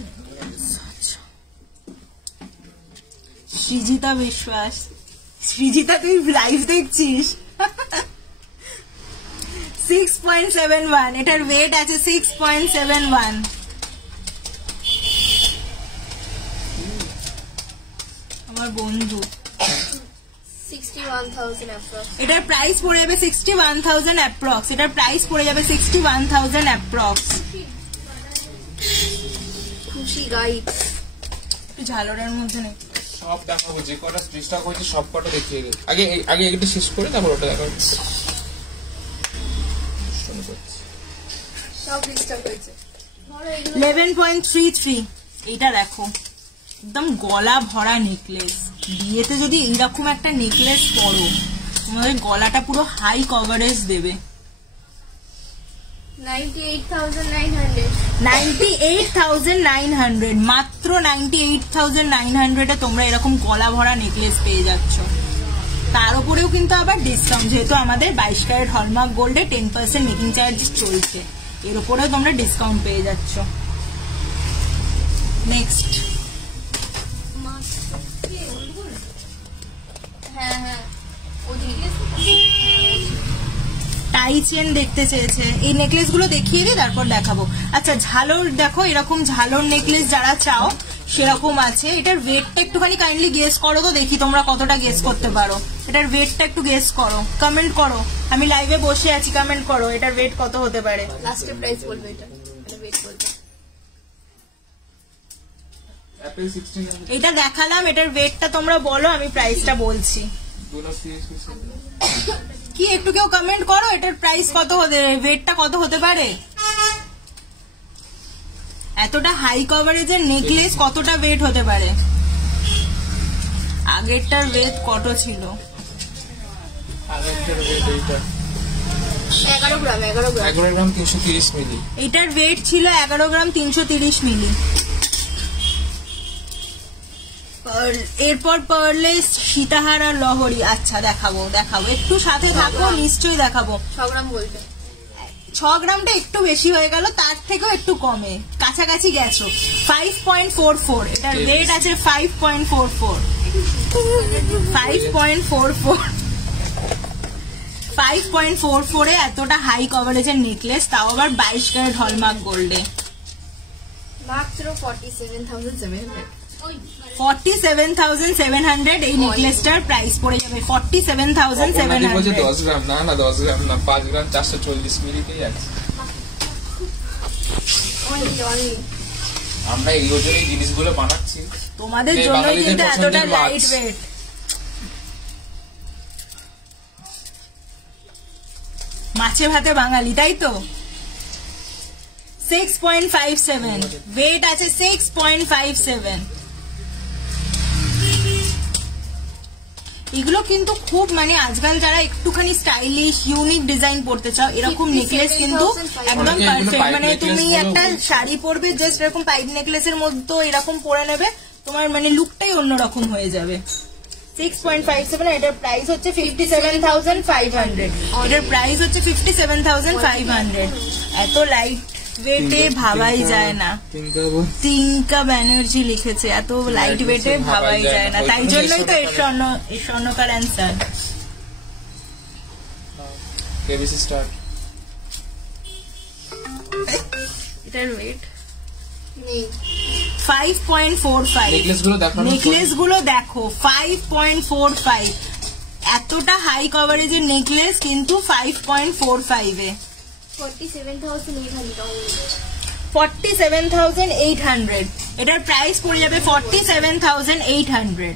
সৃজিতা বিশ্বাস, সৃজিতা তুই লাইভ দেখছিস? 6.71 এটার ওয়েট আছে 6.71। আমার বন্ধু। 61,000 approx। এটার প্রাইস পড়ে যাবে 61,000 অ্যাপ্রক্স। এটার প্রাইস পড়ে যাবে 61,000 অ্যাপ্রক্স। খুশি গাইড একটু ঝালরের মধ্যে নেই। সব দেখাবো, যে কটা স্টক হয়েছে সব কটা দেখিয়ে গে। আগে এটা শেষ করে তারপর ওটা দেখাবো। সব রিস্টক হয়েছে। 11.33। এইটা দেখো, একদম গলা ভরা নেকলেস। বিয়েতে যদি এইরকম একটা নেকলেস পরো, তোমাদের গলাটা পুরো হাই কভারেজ দেবে। 98,900। 98,900, মাত্র 98,900 এ তোমরা এরকম গলা ভরা নেকলেস পেয়ে যাচ্ছ। তার উপরেও কিন্তু আবার ডিসকাউন্ট, যেহেতু আমাদের 22 ক্যারেট হলমার্ক গোল্ডে 10% মেকিং চার্জেস চলছে, এর উপরেও তোমরা ডিসকাউন্ট পেয়ে যাচ্ছ। নেক্সট, হ্যাঁ হ্যাঁ ওদিকে টাই চেন দেখতে চেয়েছে। এই নেকলেস গুলো দেখিয়ে দিই তারপর দেখাবো। আচ্ছা, ঝালর দেখো, এরকম ঝালর নেকলেস যারা চাও সেরকম আছে। এটার ওয়েটটা একটুখানি কাইন্ডলি গেস করো তো, দেখি তোমরা কতটা গেস করতে পারো। এটার ওয়েটটা একটু গেস করো, কমেন্ট করো। আমি লাইভে বসে আছি, কমেন্ট করো এটার ওয়েট কত হতে পারে। লাস্টে প্রাইস বলবে, এটা ওয়েট বলবে। অ্যাপেল 16 এটা দেখালাম, এটার ওয়েটটা তোমরা বলো, আমি প্রাইসটা বলছি। কি একটু কেউ কমেন্ট করো, এটার প্রাইস কত হতে, ওয়েটটা কত হতে পারে। এতটা হাই কভারেজের নেকলেস কতটা ওয়েট হতে পারে। আগেরটার ওয়েট কত ছিল? 11 গ্রাম 330 মিলি। এটার ওয়েট ছিল 11 গ্রাম 330 মিলি। এরপর পার্লেস, সীতাহার আর লহরি। আচ্ছা দেখাবো, একটু সাথে থাকো, নিশ্চয়ই দেখাবো। 6 গ্রাম বলবে। 6 গ্রামটা একটু বেশি হয়ে গেল, তার থেকেও একটু কমে, কাছাকাছি গেছো। 5.44, এটার ওয়েট আছে 5.44। 5.44 এ এতটা হাই কভারেজের নেকলেস, তাও আবার 22 ক্যারেট হলমার্ক গোল্ডে। মাত্র 47,700। 47,700 এই নেকলেসটার প্রাইস পড়ে যাবে। 47,700। 10 গ্রাম না, 10 গ্রাম না, 5 গ্রাম 440 মিলিতেই আছে। আমরা এই ওজনের জিনিসগুলো বানাচ্ছি তোমাদের জন্য, কিন্তু এতটা লাইট ওয়েট। মাছে ভাতে বাঙালি, তাই তো। 6.57 ওয়েট আছে, 6.57। এগুলো কিন্তু খুব, মানে আজকাল যারা একটুখানি স্টাইলিশ ইউনিক ডিজাইন পড়তে চাও, এরকম নেকলেস কিন্তু একদম পারফেক্ট। মানে তুমি একটা শাড়ি পরবে, জাস্ট এরকম পাইপ নেকলেসের মধ্যে এরকম পরে নেবে, তোমার মানে লুকটাই অন্যরকম হয়ে যাবে। 6.57, এটার প্রাইস হচ্ছে 57,500। এটার প্রাইস হচ্ছে 57,500। এত লাইট ওয়েটে ভাবাই যায় না। তিনকা ব্যানার্জি লিখেছে, এত লাইট ওয়েটে ভাবাই যায় না, তাই জন্যই তো এই স্বর্ণকার অ্যান্সার। এটার ওয়েট 5.45। নেকলেস গুলো দেখো 5.45, এতটা হাই কভারেজের নেকলেস কিন্তু 5.45 এ। 47,800। এটার প্রাইস পড়ে যাবে 47,800।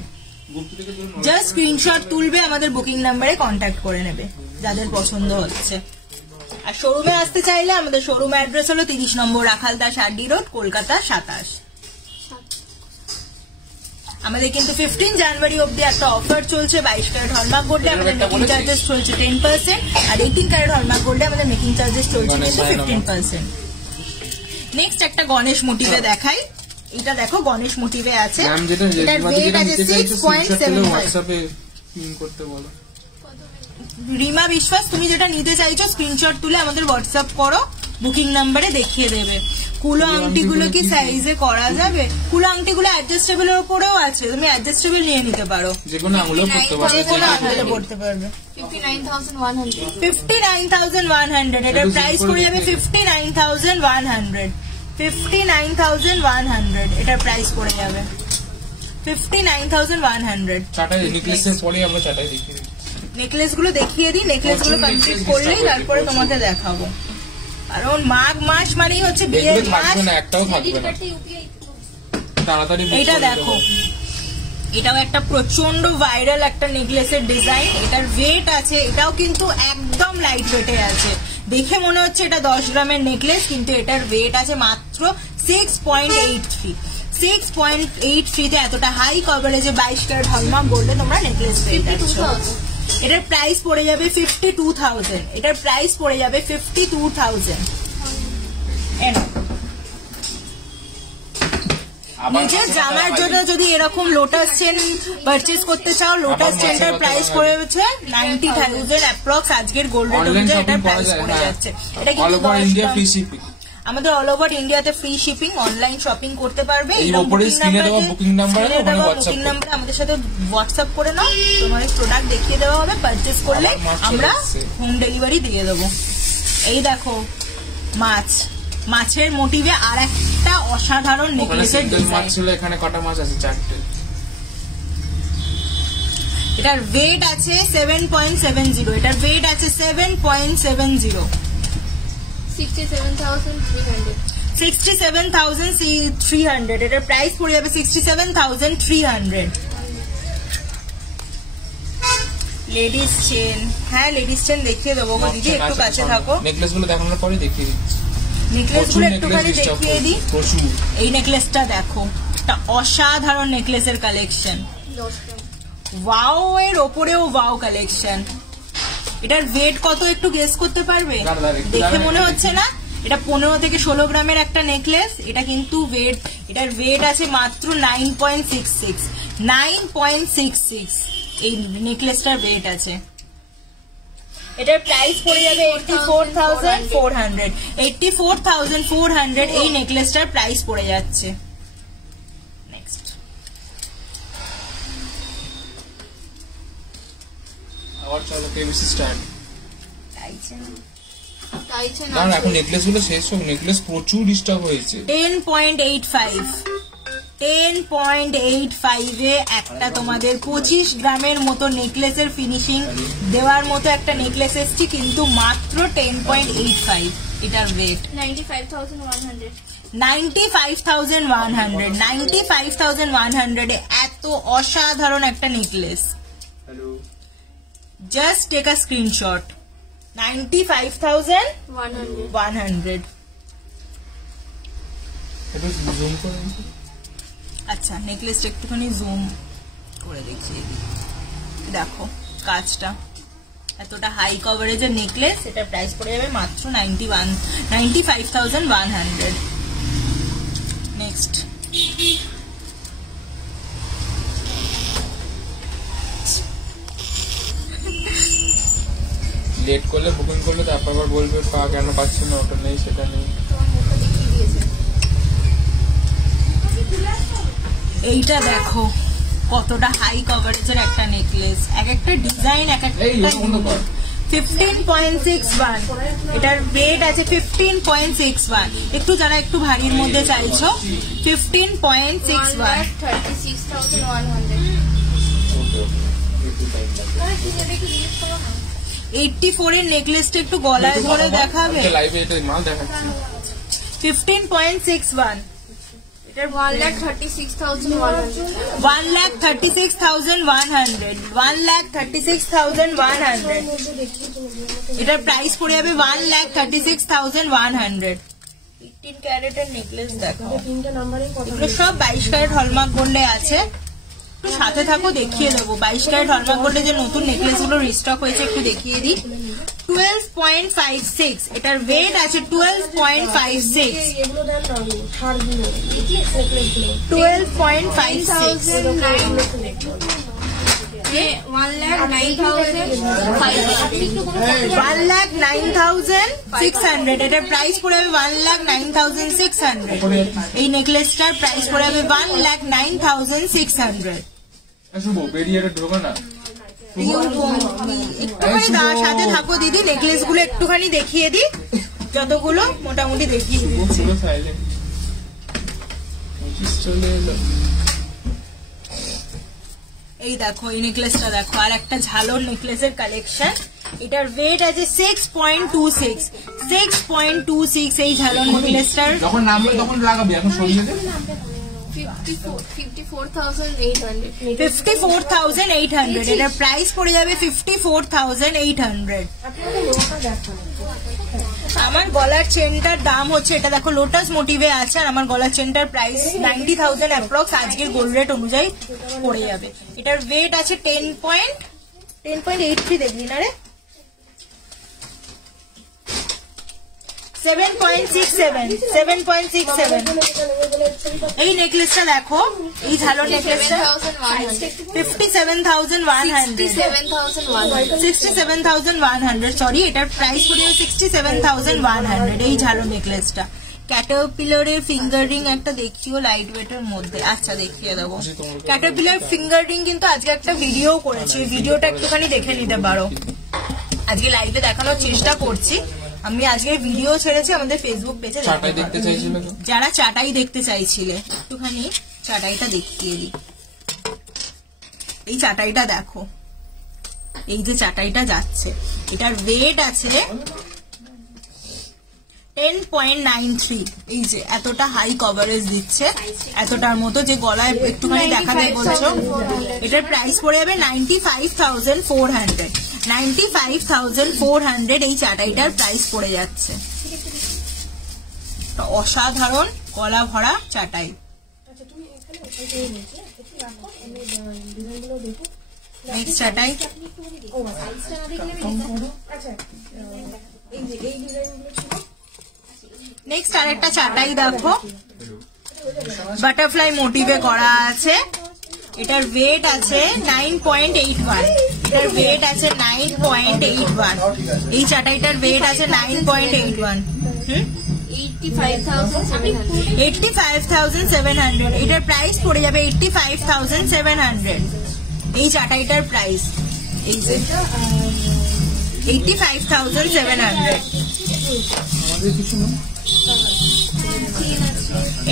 জাস্ট স্ক্রিনশট তুলবে, আমাদের বুকিং নাম্বারে কন্ট্যাক্ট করে নেবে যাদের পছন্দ হচ্ছে। আর শোরুমে আসতে চাইলে আমাদের শোরুম অ্যাড্রেস হলো 30 নম্বর রাখালদাস আরডি রোড, কলকাতা 27। আমাদের কিন্তু 15 জানুয়ারি অব্দি একটা অফার চলছে। 22 ক্যারেট হলমার্ক গোল্ডে আমাদের মেকিং চার্জেস চলছে 10%, আর 18 ক্যারেট হলমার্ক গোল্ডে আমাদের মেকিং চার্জেস চলছে কিন্তু 15%। নেক্সট একটা গণেশ মোটিভে দেখাই। এটা দেখো গণেশ মোটিভে আছে, এটার ওয়েট আছে 6.75। রিমা বিশ্বাস, তুমি যেটা নিতে চাইছো স্ক্রিনশট তুলে আমাদের হোয়াটসঅ্যাপ করো, বুকিং নাম্বারে দেখিয়ে দেবে। কুলো আংটিগুলো কি সাইজে করা যাবে? কুলো আংটিগুলো অ্যাডজাস্টেবলের উপরেও আছে, তুমি অ্যাডজাস্টেবল নিয়ে নিতে পারো, যেকোনো আঙুলে পড়তে পারবে। 59,100। 59,100। এটার প্রাইস পড়ে যাবে 59,100। 59,100 এটার প্রাইস পড়ে যাবে। 59,100। চাটাই নেকলেসের পরে আমরা চাটাই দেখিয়ে দিই। নেকলেস গুলো দেখিয়ে দিই, নেকলেস গুলো কমপ্লিট করলেই তারপরে তোমাকে দেখাবো। কারণ মাঘ মাস মানেই হচ্ছে বিয়ের মাস। একটাও থাকবে না, তাড়াতাড়ি। এটা দেখো, এটাও একটা প্রচন্ড ভাইরাল একটা নেকলেসের ডিজাইন। এটার ওয়েট আছে, এটাও কিন্তু একদম লাইট ওয়েটে আছে। দেখে মনে হচ্ছে এটা 10 গ্রামের নেকলেস, কিন্তু এটার ওয়েট আছে মাত্র 6.83। 6.83 তে এতটা হাই কভারেজে 22 ক্যারেট হলমার্ক গোল্ডে তোমরা নেকলেস পেয়ে যাচ্ছ। এটার প্রাইস পড়ে যাবে 52,000। এটার প্রাইস পড়ে যাবে 52,000। নিজের জামার জন্য যদি এরকম লোটাস চেন পারচেজ করতে চাও, লোটাস চেনটার প্রাইস পড়েছে 90,000 অ্যাপ্রক্স। আজকের গোল্ড রেট অনুযায়ী এটার প্রাইস পড়ে যাচ্ছে। এটা কিন্তু আমাদের অল ওভার ইন্ডিয়াতে ফ্রি শিপিং, অনলাইন শপিং করতে পারবে। বুকিং নাম্বারে আমাদের সাথে হোয়াটসঅ্যাপ করে নাও, তোমাদের প্রোডাক্ট দেখিয়ে দেওয়া হবে। পারচেজ করলে আমরা হোম ডেলিভারি দিয়ে দেবো। এই দেখো মাছ, মাছের মোটিভে আর একটা অসাধারণ নেকলেসের ডিজাইন। এখানে কটা মাছ আছে? 4টে। এটার ওয়েট আছে 7.70। এটার ওয়েট আছে 7.70। 67,300। এটার প্রাইস পড়ে যাবে 67,300। লেডিস চেন, হ্যাঁ লেডিস চেন দেখিয়ে দেবো দিদি, একটু কাছে থাকো। নেকলেস গুলো দেখানোর পরে দেখিয়ে দিচ্ছি। নেকলেস গুলো একটুখানি দেখিয়ে দিই। এই নেকলেসটা দেখো, একটা অসাধারণ নেকলেসের কালেকশন। ওয়াও এর ওপরেও ওয়াও কালেকশন। এটার ওয়েট কত একটু গেস করতে পারবে? দেখে মনে হচ্ছে না? এটা 15 থেকে 16 গ্রামের একটা নেকলেস। এটা কিন্তু ওয়েট, এটার ওয়েট আছে মাত্র 9.66। 9.66 এই নেকলেসটার ওয়েট আছে। এটার প্রাইস পড়ে যাবে 84,400। 84,400 এই নেকলেসটার প্রাইস পড়ে যাচ্ছে। নেক্সট আবার চলো কেবিসি স্ট্যান্ড। এখন নেকলেস গুলো শেষ হোক, নেকলেস প্রচুর স্টক হয়েছে। 10.85 10.85 এ একটা তোমাদের 25 গ্রামের মতো নেকলেসের ফিনিশিং দেওয়ার মতো একটা নেকলেস এসছে, কিন্তু মাত্র 10.85 এটার ওয়েট। 95,100। 95,100। 95,100 এ এত অসাধারণ একটা necklace. Just take a screenshot. 95,100। আচ্ছা নেকলেসটা একটুখানি জুম করে দেখিয়ে দিই। দেখো কাজটা, এতটা হাই কভারেজের নেকলেস। এটার প্রাইস পড়ে যাবে মাত্র 95,100। নেক্সট লেট করলে বুকিং করলে তারপর আবার বলবে কেন পাচ্ছি না, ওটা নেই সেটা নেই। এইটা দেখো কতটা হাই কভারেজের একটা নেকলেস। এক একটা ডিজাইন এক একটা 15.61। এটার ওয়েট আছে 15.61। একটু যারা একটু ভারীর মধ্যে চাইছো 15.61। 84 এর নেকলেসটা একটু গলায় ধরে দেখাবে। 15.61। এটার 1,36,100। 1,36,100। 1,36,100। এটার প্রাইস পড়ে যাবে 1,36,100। 18 ক্যারেটের নেকলেস দেখো, এগুলো সব 22 ক্যারেট হলমার্ক গোল্ডে আছে। একটু সাথে থাকো, দেখিয়ে দেবো 22 ক্যারেট হলমার্ক গোল্ডে যে নতুন নেকলেস গুলো রিস্টক হয়েছে একটু দেখিয়ে দিই। 12.56। এটার ওয়েট আছে 12.56। 12.56। 1,09,600। এটার প্রাইস পড়ে যাবে 1,09,600। এই নেকলেসটার প্রাইস পড়ে যাবে 1,09,600। একটুখানি সাথে থাকো দিদি, নেকলেস গুলো একটুখানি দেখিয়ে দিই, যতগুলো মোটামুটি দেখিয়ে দিচ্ছি। এই দেখো এই নেকলেসটা দেখো, আর একটা ঝালর নেকলেসের কালেকশন। এটার ওয়েট আছে 6.26 6.26 এই ঝালর নেকলেসটার। যখন নামবে তখন লাগাবি, এখন সরিয়ে দে। 54,800 এটার প্রাইস পড়ে যাবে 54,800। আমার গলার চেনটার দাম হচ্ছে, এটা দেখো লোটাস মোটিভে আছে, আর আমার গলার চেনটার প্রাইস 90,000 অ্যাপ্রক্স আজকের গোল্ড রেট অনুযায়ী পড়ে যাবে। এটার ওয়েট আছে 10.83 দেখবি না রে, 7.67 এই নেকলেসটা দেখো, এই ঝালর নেকলেসটা 67,100 সরি, এটার প্রাইস পড়ে 67,100 এই ঝালর নেকলেসটা। ক্যাটারপিলারের ফিঙ্গার রিং একটা দেখিও লাইট ওয়েটের মধ্যে, আচ্ছা দেখিয়ে দেবো। ক্যাটারপিলার ফিঙ্গার রিং কিন্তু আজকে একটা ভিডিও করেছি, ভিডিওটা একটুখানি দেখে নিতে পারো। আজকে লাইভে দেখানোর চেষ্টা করছি আমি, আজকে ভিডিও ছেড়েছি আমাদের ফেসবুক পেজে, যারা চাটাই দেখতে চাইছিলে একটুখানি চাটাইটা দেখিয়ে দিই। এই চাটাইটা দেখো, এই যে চাটাইটা যাচ্ছে, এটার ওয়েট আছে 10.93। এই যে এতটা হাই কভারেজ দিচ্ছে, এতটার মতো যে গলায় একটুখানি দেখাবে বলছো। এটার প্রাইস পড়ে যাবে 95,400 95,400 এই চাটাইটার প্রাইস পড়ে যাচ্ছে। অসাধারণ গলা ভরা চাটাই। নেক্সট চাটাই, নেক্সট আরেকটা চাটাই দেখো, বাটারফ্লাই মোটিভে করা আছে। এটার ওয়েট আছে 9.81, এটার ওয়েট আছে 9.81 এই চাটাইটার ওয়েট আছে 9.81। 85,700 এটার প্রাইস পড়ে যাবে 85,700 এই চাটাইটার প্রাইস। এই যে 85,700।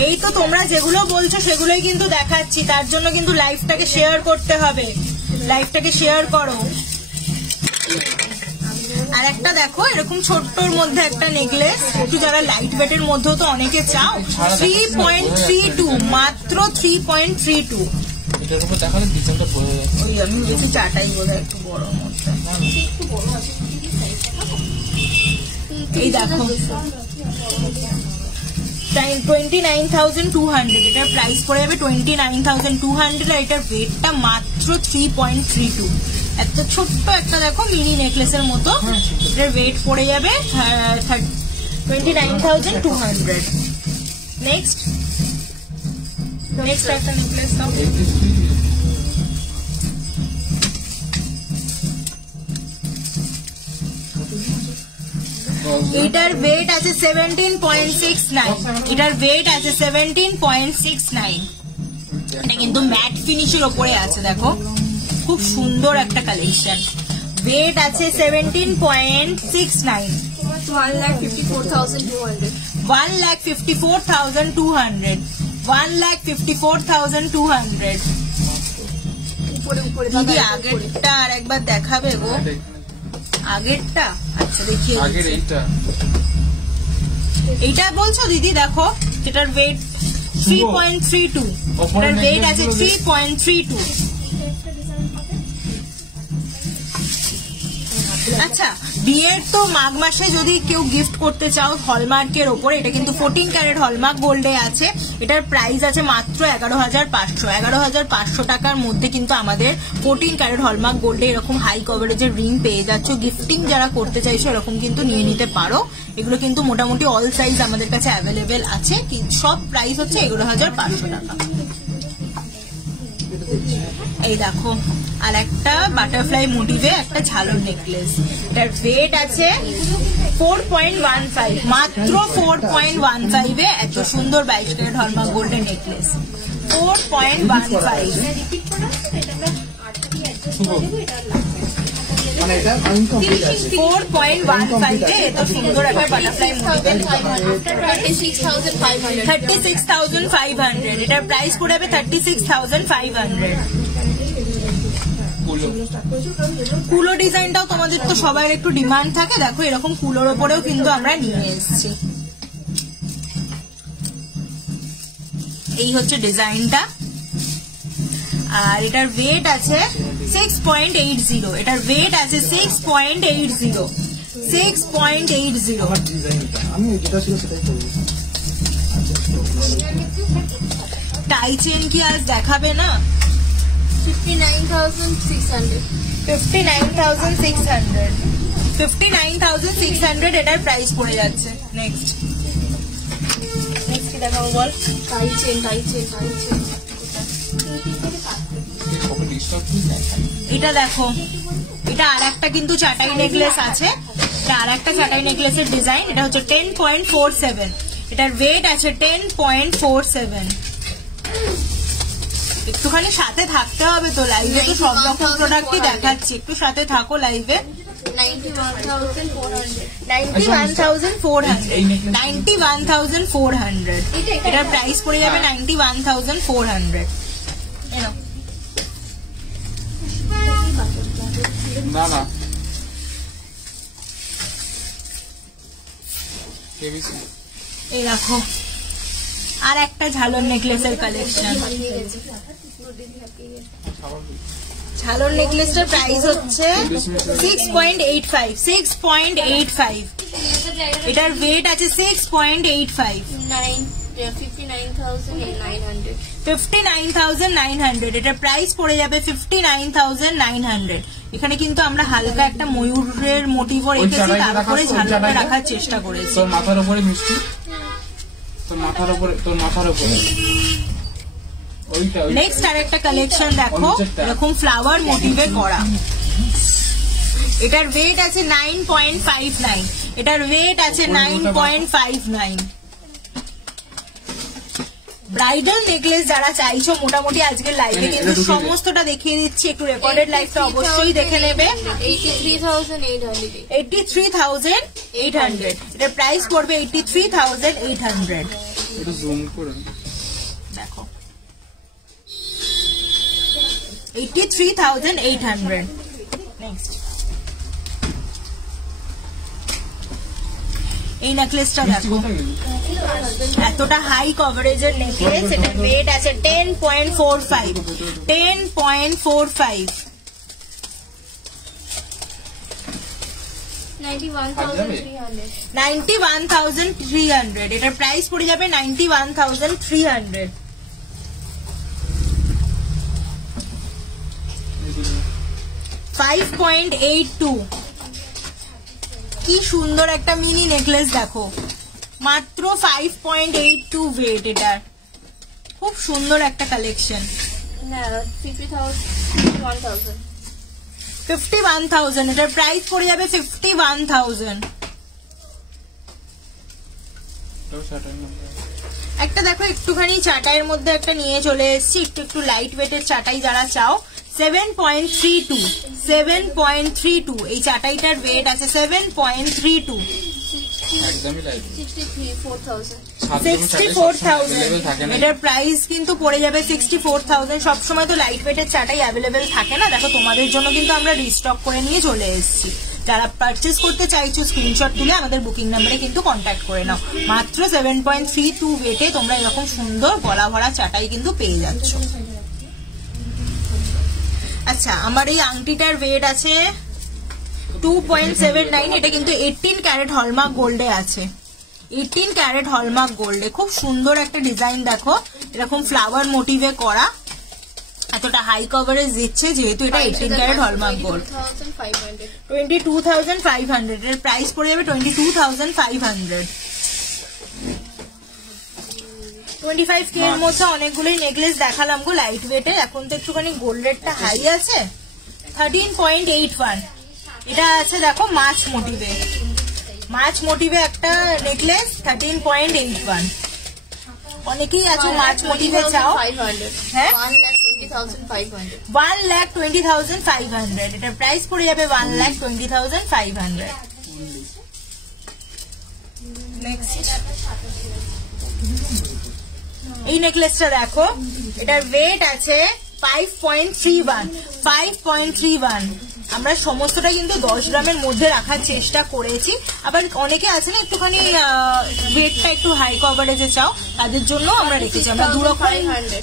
এই তো তোমরা যেগুলো বলছো সেগুলোই কিন্তু দেখাচ্ছি, তার জন্য কিন্তু লাইভটাকে শেয়ার করতে হবে, লাইভটাকে শেয়ার করো। আর একটা দেখো এরকম ছোট্টর মধ্যে একটা নেকলেস, একটু যারা লাইট ওয়েটের মধ্যেও তো অনেকে চাও, 3.32 মাত্র 3.32। এটার উপর দেখালে ডিজাইনটা বড় হয়ে যাচ্ছে। ওই আমি বেশি চাটাই বোধহয় একটু বড় মধ্যে। এই দেখো 29,200 এটার প্রাইস পড়ে যাবে 29,200 আর এটার ওয়েটটা মাত্র 3.32। এত ছোট্ট একটা দেখো মিনি নেকলেসের মতো, এটার ওয়েট পড়ে যাবে 29,200। নেক্সট একটা নেকলেস দাও। এটার ওয়েট আছে 17.69, এটার ওয়েট আছে 17.69। এটা কিন্তু ম্যাট ফিনিশের ওপরে আছে, দেখো খুব সুন্দর একটা কালেকশন। ওয়েট আছে 17.69, 1,54,200 1,54,200 1,54,200। দিদি আগেরটা আর একবার দেখাবে গো, আগেরটা। আচ্ছা দেখিয়ে এইটা বলছো দিদি, দেখো যেটার ওয়েট 3.32, এটার ওয়েট আছে 3.32। আচ্ছা বিয়ের তো মাঘ মাসে যদি কেউ গিফট করতে চাও হলমার্কের ওপরে, এটা কিন্তু 14 ক্যারেট হলমার্ক গোল্ডে আছে। এটার প্রাইস আছে মাত্র 11,500 11,500 টাকার মধ্যে কিন্তু আমাদের 14 ক্যারেট হলমার্ক গোল্ডে এরকম হাই কভারেজের রিং পেয়ে যাচ্ছ। গিফটিং যারা করতে চাইছো এরকম কিন্তু নিয়ে নিতে পারো। এগুলো কিন্তু মোটামুটি অল সাইজ আমাদের কাছে অ্যাভেলেবেল আছে, সব প্রাইস হচ্ছে 11,500 টাকা। এই দেখো আর একটা বাটারফ্লাই মোটিভে একটা ঝালর নেকলেস, এটার ওয়েট আছে 4.15, মাত্র 4.15 এ এত সুন্দর 22 ক্যারেট হলমার্ক গোল্ডেন নেকলেস। 4.15 4.15 এত সুন্দর একটা বাটারফ্লাই মোটিভে 36,500 এটার প্রাইস পড়ে যাবে 36,500। কুলো ডিজাইনটাও তোমাদের তো সবার একটু ডিমান্ড থাকে, দেখো এরকম কুলোর ওপরেও কিন্তু আমরা নিয়ে এসেছি। এই হচ্ছে ডিজাইনটা, আর এটার ওয়েট আছে 6.80, এটার ওয়েট আছে 6.80, 6.80। আমি যেটা ছিল সেটাই করবো। টাই চেন কি আজ দেখাবে না? 59,600 59,600 59,600 এটার প্রাইস পড়ে যাচ্ছে। নেক্সট কি দেখাবো বল? টাই চেন এটা দেখো, এটা আর একটা কিন্তু চাটাই নেকলেস আছে, এটা আর একটা চাটাই নেকলেসের ডিজাইন। এটা হচ্ছে 10.47, এটার ওয়েট আছে 10.47। একটুখানি সাথে থাকতে হবে তো, লাইভে তো সব রকম প্রোডাক্টই দেখাচ্ছি, একটু সাথে থাকো লাইভে। 91,400 এটার প্রাইস পড়ে যাবে 91,400। না না এই দেখো আর একটা ঝালর নেকলেসের কালেকশন। ঝালর নেকলেসটার প্রাইস হচ্ছে 6.85, এটার ওয়েট আছে 6.85, 59,900, এটার প্রাইস পড়ে যাবে 59,900। এখানে কিন্তু আমরা হালকা একটা ময়ূরের মোটিভ রেখেছি, তার উপরে ঝালরটা রাখার চেষ্টা করেছি। তোর মাথার উপরে মিষ্টি, তোর মাথার উপরে নেক্সট আরেকটা কালেকশন দেখো, এরকম ফ্লাওয়ার মোটিভে করা। এটার ওয়েট আছে 9.59, এটার ওয়েট আছে 9.59। ব্রাইডাল নেকলেস যারা চাইছো মোটামুটি আজকের লাইভে কিন্তু সমস্তটা দেখিয়ে দিচ্ছি, একটু রেকর্ডেড লাইভটা অবশ্যই দেখে নেবে। 83,800 এটার প্রাইস পড়বে 83,800। একটু জুম করে দেখো 83,800। নেক্সট এই নেকলেসটা দেখো, এতটা হাই কভারেজের নেকলেস, এটার ওয়েট আছে 10.45, 10.45। 91,300 এটার প্রাইস পড়ে যাবে 91,300। 5.82 কি সুন্দর একটা মিনি নেকলেস দেখো, মাত্র 5.82 ওয়েট, এটার খুব সুন্দর একটা কালেকশন। 51,000 এটার প্রাইস পড়ে যাবে 51,000। একটা দেখো একটুখানি চাটাইয়ের মধ্যে একটা নিয়ে চলে এসেছি, একটু লাইট ওয়েটের চাটাই যারা চাও। 7.32 এই চাটাইটার ওয়েট আছে 7.32। 64,000 এটার প্রাইস কিন্তু পড়ে যাবে 64,000। সবসময় তো লাইট ওয়েটের চাটাই অ্যাভেলেবেল থাকে না, দেখো তোমাদের জন্য কিন্তু আমরা রিস্টক করে নিয়ে চলে এসেছি। যারা পারচেস করতে চাইছো স্ক্রিনশট তুলে আমাদের বুকিং নাম্বারে কিন্তু কন্ট্যাক্ট করে নাও। মাত্র 7.32 ওয়েটে তোমরা এরকম সুন্দর গলা ভরা চাটাই কিন্তু পেয়ে যাচ্ছ। আচ্ছা, আমার এই আংটিটার ওয়েট আছে 2.79, এটা কিন্তু 18 ক্যারেট হলমার্ক গোল্ডে আছে, 18 ক্যারেট হলমার্ক গোল্ডে। খুব সুন্দর একটা ডিজাইন দেখো, এরকম ফ্লাওয়ার মোটিভে করা, এতটা হাই কভারেজ দিচ্ছে যেহেতু এটা 18 ক্যারেট হলমার্ক গোল্ড। 22,500 এর প্রাইস পড়ে যাবে 22,500। 25K এর মধ্যে অনেকগুলোই নেকলেস দেখালাম গো লাইট ওয়েটের। এখন তো একটুখানি গোল্ড রেটটা হাই আছে। 13.81 এটা আছে দেখো মাছ মোটিভে একটা নেকলেস 13.81। অনেকেই আছে মাছ মোটিভে চাও। হ্যাঁ 1,20,500 এটার প্রাইস পড়ে যাবে 1,20,500। নেক্সট এই নেকলেসটা দেখো, এটার ওয়েট আছে 5.31 আমরা সমস্তটা কিন্তু 10 গ্রামের মধ্যে রাখার চেষ্টা করেছি। আবার অনেকে আছে না একটুখানি ওয়েটটা একটু হাই কভারেজে চাও, তাদের জন্য আমরা রেখেছি। আমরা দু রকম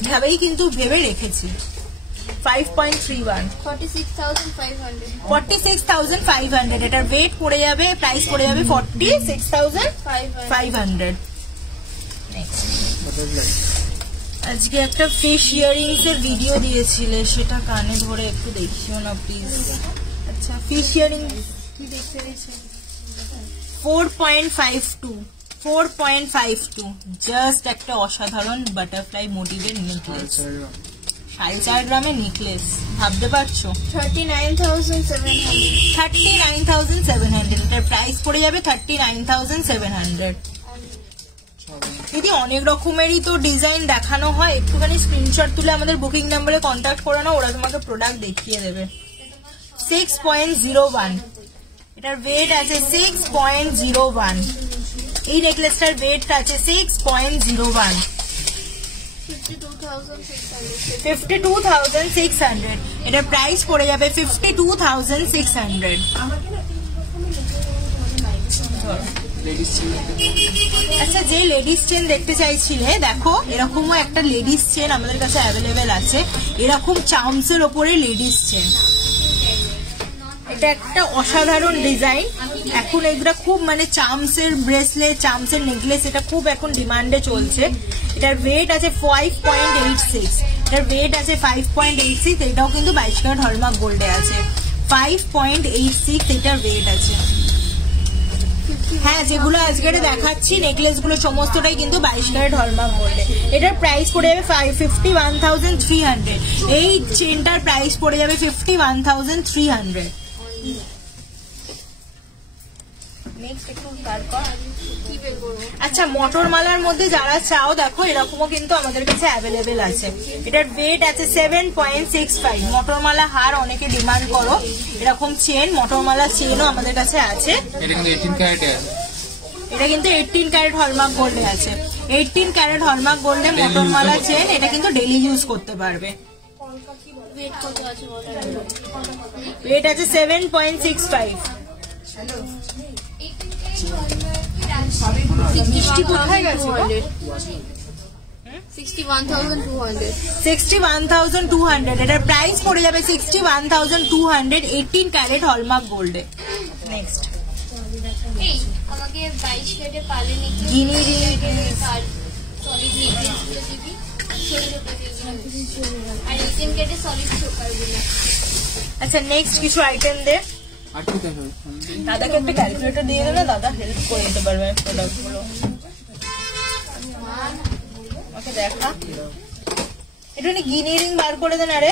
ভাবেই কিন্তু ভেবে রেখেছি। 5.31 46,500 এটার ওয়েট পড়ে যাবে, প্রাইস পড়ে যাবে 46,500। আজকে একটা ফিশ ইয়ারিংস এর ভিডিও দিয়েছিলে, সেটা কানে ধরে একটু দেখিও না প্লিজ। আচ্ছা ফিশ ইয়ারিং কি দেখতে দিয়েছে? 4.52 জাস্ট একটা অসাধারণ বাটারফ্লাই মোটিভের নেকলেস, 4.5 গ্রামের নেকলেস, ভাবতে পারছো? 39,700 এটার প্রাইস পড়ে যাবে 39,700। দিদি অনেক রকমেরই তো ডিজাইন দেখানো হয়, একটুখানি স্ক্রিনশট তুলে আমাদের বুকিং নাম্বারে কন্ট্যাক্ট করে নাও, ওরা তোমাকে প্রোডাক্ট দেখিয়ে দেবে। 6.01 এটার ওয়েট আছে 6.01। এই নেকলেসটার ওয়েট আছে 6.01। 52,600 এটার প্রাইস পড়ে যাবে 52,600। আচ্ছা যে লেডিস চেন দেখতে চাইছিলে, দেখো এরকমও একটা লেডিস চেন আমাদের কাছে অ্যাভেলেবেল আছে, এরকম চামসের ওপরে লেডিস চেন। এটা একটা অসাধারণ ডিজাইন, এখন এগুলা খুব মানে চামসের ব্রেসলেট, চামসের নেকলেস, এটা খুব এখন ডিমান্ডে চলছে। এটার ওয়েট আছে 5.86, এটার ওয়েট আছে 5.86, এটাও কিন্তু 22 ক্যারেট হলমার্ক গোল্ডে আছে। 5.86 এটার ওয়েট আছে। হ্যাঁ যেগুলো আজকে দেখাচ্ছি নেকলেস গুলো সমস্তটাই কিন্তু 22 ক্যারেট হলমার্ক গোল্ডে। এটার প্রাইস পড়ে যাবে 51,300। এই চেনটার প্রাইস পড়ে যাবে 51,300। আচ্ছা মটর মালার মধ্যে যারা চাও দেখো এরকমও কিন্তু আমাদের কাছে অ্যাভেলেবেল আছে। এটার ওয়েট আছে 7.65। মটর মালা হার অনেকে ডিমান্ড করো, এরকম চেন মটর মালা চেনও আমাদের কাছে আছে। এটা কিন্তু 18 ক্যারেটে আছে, এটা কিন্তু 18 ক্যারেট হলমার্ক গোল্ডে আছে। 18 ক্যারেট হলমার্ক গোল্ডে মটর মালা চেন, এটা কিন্তু ডেইলি ইউজ করতে পারবে। ওয়েট আছে 7.65। কোথায় গেছে? 61,200 এটার প্রাইস পড়ে যাবে 61,200 18 ক্যারেট হলমার্ক গোল্ডে। নেক্সট আমাকে 22 ক্যারেটে পালে নিতে গিনি রিং সলিড নেকলেস গুলো দিবি, ছোট ছোট আর 18 ক্যারেটে সলিড চোকার গুলো। আচ্ছা নেক্সট কিছু আইটেম দে। আর কি দেখাবে? দাদাকে একটা ক্যালকুলেটর দিয়ে দেবে, দাদা হেল্প করে দিতে পারবে প্রোডাক্ট গুলো। ওকে দেখা একটু গিনি রিং বার করে দেন। আরে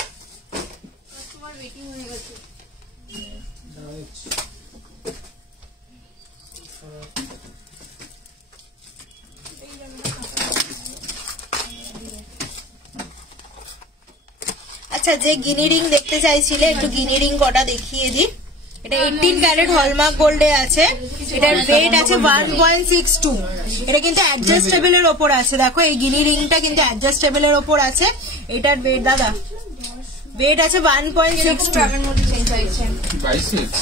তোমার ওয়েটিং হয়ে গেছে। আচ্ছা যে গিনি রিং দেখতে চাইছিলে একটু গিনি রিং কটা দেখিয়ে দিই। এটা 18 ক্যারেট হলমার্ক গোল্ডে আছে, এটার ওয়েট আছে 1.62। এটা কিন্তু অ্যাডজাস্টেবল এর ওপর আছে, দেখো এই গিনি রিংটা কিন্তু অ্যাডজাস্টেবল এর ওপর আছে। এটার ওয়েট দাদা ওয়েট আছে 1.62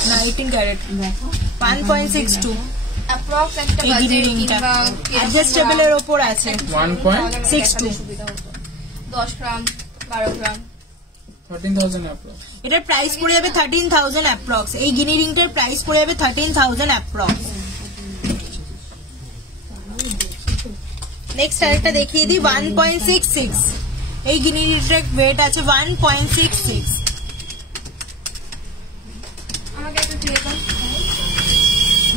না 18 ক্যারেট 1.62। অ্যাপ্রক্স একটা এই গিনি বাজেট রিংটা কিংবা অ্যাডজাস্টেবল এর ওপর আছে 1.62 10 গ্রাম 12 গ্রাম 13,000 অ্যাপ্রক্স। এটার প্রাইস পড়ে যাবে 13,000 অ্যাপ্রক্স। এই গিনি রিংটার প্রাইস পড়ে যাবে 13,000 অ্যাপ্রক্স। নেক্সট আরেকটা দেখিয়ে দিই 1.66। এই গিনি রিংটার ওয়েট আছে 1.66। আমাকে একটু দিয়ে দাও।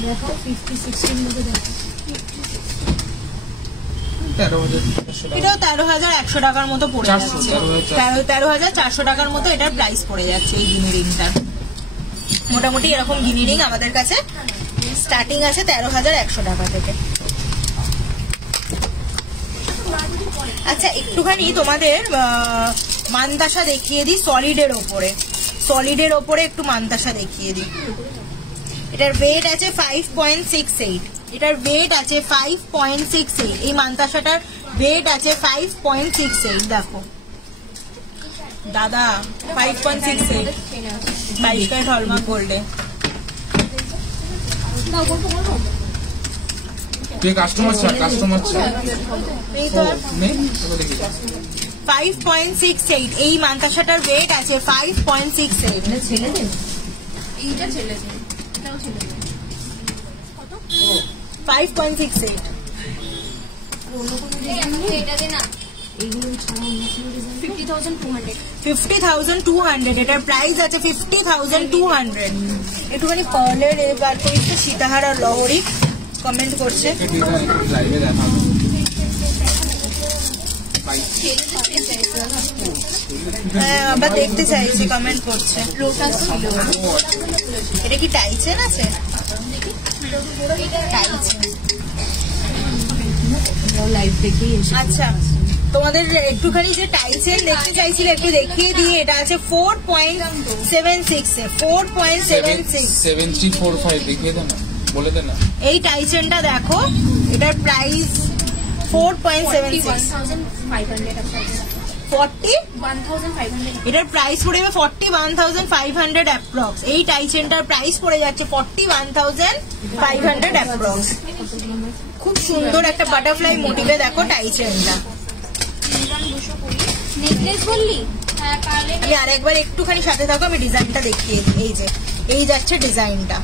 দেখো 50 60 মধ্যে দেখো 13,400 টাকা। এটাও 13,100 টাকার মতো পড়ে যাচ্ছে। 13,400 টাকার মতো এটার প্রাইস পড়ে যাচ্ছে এই গিনি রিংটার। মোটামুটি এরকম গিনি রিং আমাদের কাছে স্টার্টিং আছে 13,100 টাকা থেকে। আচ্ছা একটুখানি তোমাদের মানতাসা দেখিয়ে দিই সলিডের ওপরে। সলিডের ওপরে একটু মানতাসা দেখিয়ে দিই। এটার ওয়েট আছে 5.68। এটার ওয়েট আছে 5.68। এই মানতাসাটার ওয়েট আছে 5.68। দেখো দাদা 5.68 22 ক্যারেট হলমার্ক গোল্ডে। তুই কাস্টমার ছাড় এই তো নেই তোকে দেখি 5.68 এই মান্তাসাটার ওয়েট আছে 5.68। ছেলেদের এইটা ছেলেদের, এটাও ছেলেদের। 5.68 এটা দে না, এইগুলো ছাড়া 50,200। 50,200 এটার প্রাইস আছে 50,200। একটুখানি পার্লের বার করিস তো, সীতাহার আর লহরি কমেন্ট করছে। লাইভে দেখাবো হ্যাঁ আবার দেখতে চাইছি, কমেন্ট করছে। লোটাস ছিল, এটা কি টাইচেন আছে? টাইচেন। লাইভ দেখেই এসে আচ্ছা তোমাদের একটুখানি যে টাইচেন দেখতে চাইছিলে একটু দেখিয়ে দিয়ে। এটা আছে 4.76 এ 4.76। 7345 দেখিয়ে দে না, বলে দে না। এই টাইচেনটা দেখো, এটার প্রাইস 4.76। 41,500। এটার প্রাইস পড়ে যাবে 41,500 অ্যাপ্রক্স। এই টাইচেনটার প্রাইস পড়ে যাচ্ছে 41,500 অ্যাপ্রক্স। খুব সুন্দর একটা বাটারফ্লাই মোটিভে দেখো টাইচেনটা। নেকলেস বললি? হ্যাঁ কালে আমি আরেকবার একটুখানি সাথে থাকো, আমি ডিজাইনটা দেখিয়ে দিই। এই যে এই যাচ্ছে ডিজাইনটা,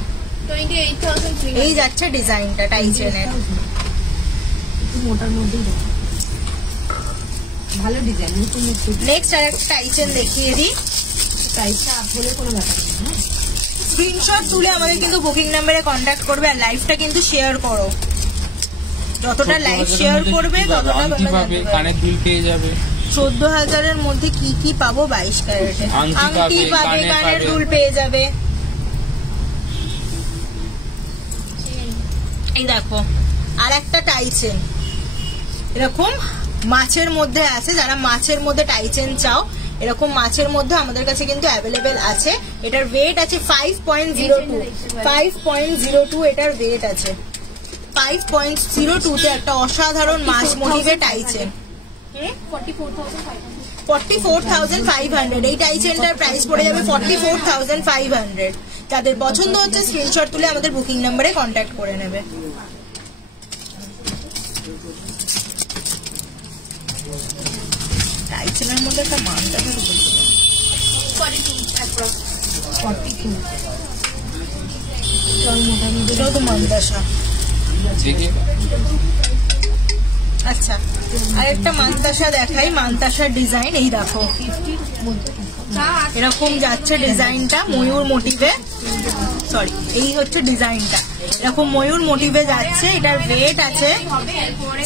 28,300। এই যাচ্ছে ডিজাইনটা টাইচেনের। মোটার মধ্যেই দেখো, ভালো ডিজাইন। নতুন নেক্সট আরেকটা টাইচেন দেখিয়ে দিই। প্রাইসটা আপ হলে কোনো ব্যাপার না। স্ক্রিনশট তুলে আমাদের কিন্তু বুকিং নাম্বারে কন্ট্যাক্ট করবে, আর লাইভটা কিন্তু শেয়ার করো। যতটা লাইভ শেয়ার করবে ততটা আংটি পাবে, কানের দুল পেয়ে যাবে। 14,000 মধ্যে কি কি পাবো 22 ক্যারেটে? আংটি আংটি পাবে, পাবে, কানের কানের পাবে। দুল পেয়ে যাবে। এই দেখো আর একটা টাইচেন এরকম মাছের মধ্যে আছে। যারা মাছের মধ্যে টাইচেন চাও, এরকম মাছের মধ্যে আমাদের কাছে কিন্তু অ্যাভেলেবেল আছে। এটার ওয়েট আছে 5.02। 5.02 এটার ওয়েট আছে। 5.02 তে একটা অসাধারণ মাছ মোটিভে টাইচেন। 44,500। এই টাইচেনটার প্রাইস পড়ে যাবে 44,500। যাদের পছন্দ হচ্ছে স্ক্রিনশট তুলে আমাদের বুকিং নাম্বারে কন্ট্যাক্ট করে নেবে। টাইচেনের মধ্যে একটা মানটা বলতে 42 approx। 42 চল মোটামুটি এটাও তো মানদাসা। দেখিয়ে দে। আচ্ছা আরেকটা মানতাসা দেখাই। মানতাসার ডিজাইন এই দেখো, এরকম যাচ্ছে ডিজাইনটা ময়ূর মোটিভে। সরি, এই হচ্ছে ডিজাইনটা, এরকম ময়ূর মোটিভে যাচ্ছে। এটার ওয়েট আছে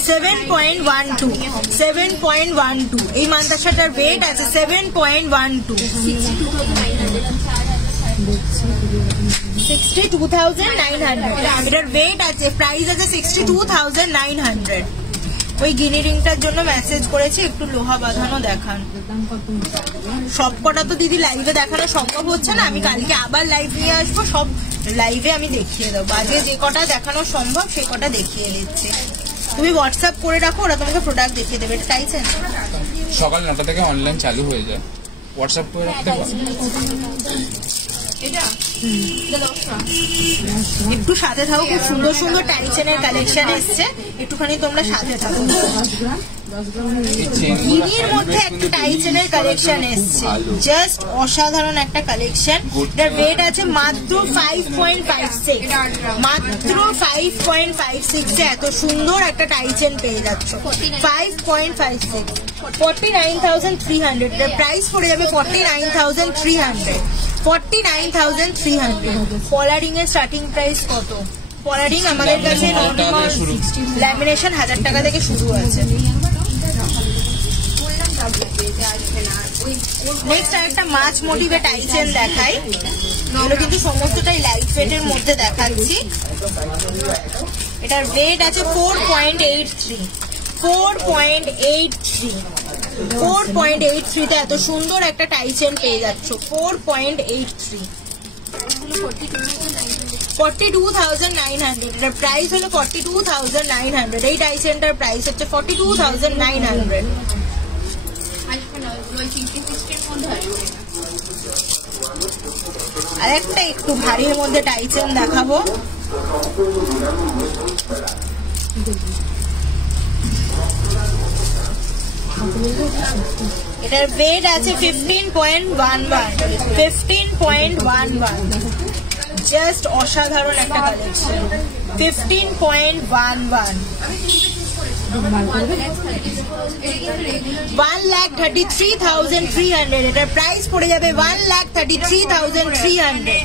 7.12। 7.12 এই মানতাসাটার ওয়েট আছে 7.12। 62,900। এটার ওয়েট আছে, প্রাইস আছে 62,900। ওই গিনি রিংটার জন্য মেসেজ করেছি একটু লোহা বাঁধানো দেখান। সব কটা তো দিদি লাইভে দেখানো সম্ভব হচ্ছে না, আমি কালকে আবার লাইভ নিয়ে আসবো, সব লাইভে আমি দেখিয়ে দেবো। আজকে যে কটা দেখানো সম্ভব সেই কটা দেখিয়ে দিচ্ছি। তুমি হোয়াটসঅ্যাপ করে রাখো, ওরা তোমাকে প্রোডাক্ট দেখিয়ে দেবে। এটা চাইছেন সকাল 9টা থেকে অনলাইন চালু হয়ে যায়, হোয়াটসঅ্যাপ করে রাখতে পারো। একটু সাথে থাকো, খুব সুন্দর সুন্দর টাইচেনের কালেকশন এসছে, একটুখানি তোমরা সাথে থাকো। 10 গ্রামের গিনির মধ্যে একটা টাইচেনের কালেকশন এসছে, জাস্ট অসাধারণ একটা কালেকশন। এটার ওয়েট আছে মাত্র 5.56। মাত্র 5.56 এ এত সুন্দর একটা টাইচেন পেয়ে যাচ্ছ। 5.56 49,300। এটার প্রাইস পড়ে যাবে 49,300। 49,300। কলারিং এর স্টার্টিং প্রাইস কত? কলারিং আমাদের কাছে নর্মাল ল্যামিনেশন 1000 টাকা থেকে শুরু আছে। নেক্সট আরেকটা মাছ মোটিভে টাইচেন দেখাই। এগুলো কিন্তু সমস্তটাই লাইট ওয়েটের মধ্যে দেখাচ্ছি। এটার ওয়েট আছে 4.83। 4.83 তে এত সুন্দর একটা টাইচেন পেয়ে যাচ্ছ। 4.83। 42,900। এটার প্রাইস হলো 42,900। এই টাইচেনটার প্রাইস হচ্ছে 42,900। 50-60 মধ্যে আসবে। আরেকটা একটু ভারীর মধ্যে টাইচেন দেখাবো। এটার ওয়েট আছে 15.11 জাস্ট অসাধারণ একটা কালেকশন। 15.11 1,33,300 এটার প্রাইস পড়ে যাবে 1,33,300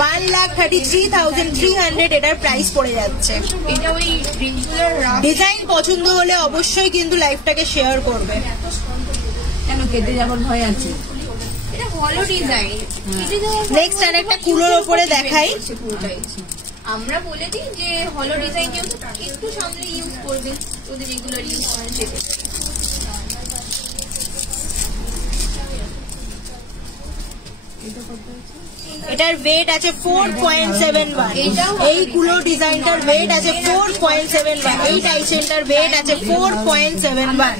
1,33,300 এটার প্রাইস পড়ে যাচ্ছে। এটা ওই রেগুলার ডিজাইন পছন্দ হলে অবশ্যই কিন্তু লাইভটাকে শেয়ার করবে। কেন কেটে যাবার ভয় আছে? এটা হলো ডিজাইন। নেক্সট আরেকটা কুলোর উপরে দেখাই। আমরা বলে দিই যে হলো ডিজাইন যেহেতু একটু সামনে ইউজ করবে, ওদের রেগুলার ইউজ করে যেতে। এটার ওয়েট আছে 4.71। এই কুলো ডিজাইনটার ওয়েট আছে 4.71। এই টাইসেনটার ওয়েট আছে 4.71।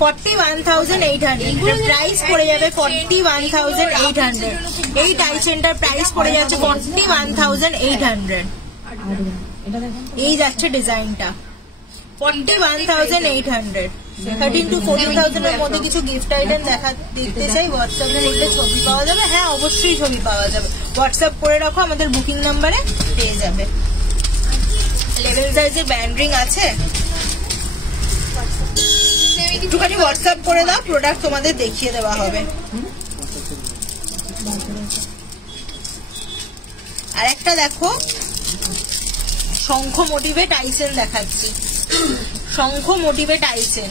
41,800 প্রাইস পড়ে যাবে 41,800। এই টাইসেনটার প্রাইস পড়ে যাচ্ছে 41,800। এই যাচ্ছে ডিজাইনটা 41,800। 13 to 14,000 এর মধ্যে কিছু গিফট আইটেম দেখতে চাই, হোয়াটসঅ্যাপে লিখলে ছবি পাওয়া যাবে। হ্যাঁ অবশ্যই ছবি পাওয়া যাবে, হোয়াটসঅ্যাপ করে রাখো, আমাদের বুকিং নাম্বারে পেয়ে যাবে। লেভেল সাইজের ব্যান্ড রিং আছে, একটুখানি হোয়াটসঅ্যাপ করে দাও, প্রোডাক্ট তোমাদের দেখিয়ে দেওয়া হবে। আর একটা দেখো শঙ্খ মোটিভে টাইসেন দেখাচ্ছি। শঙ্খ মোটিভে টাইসেন।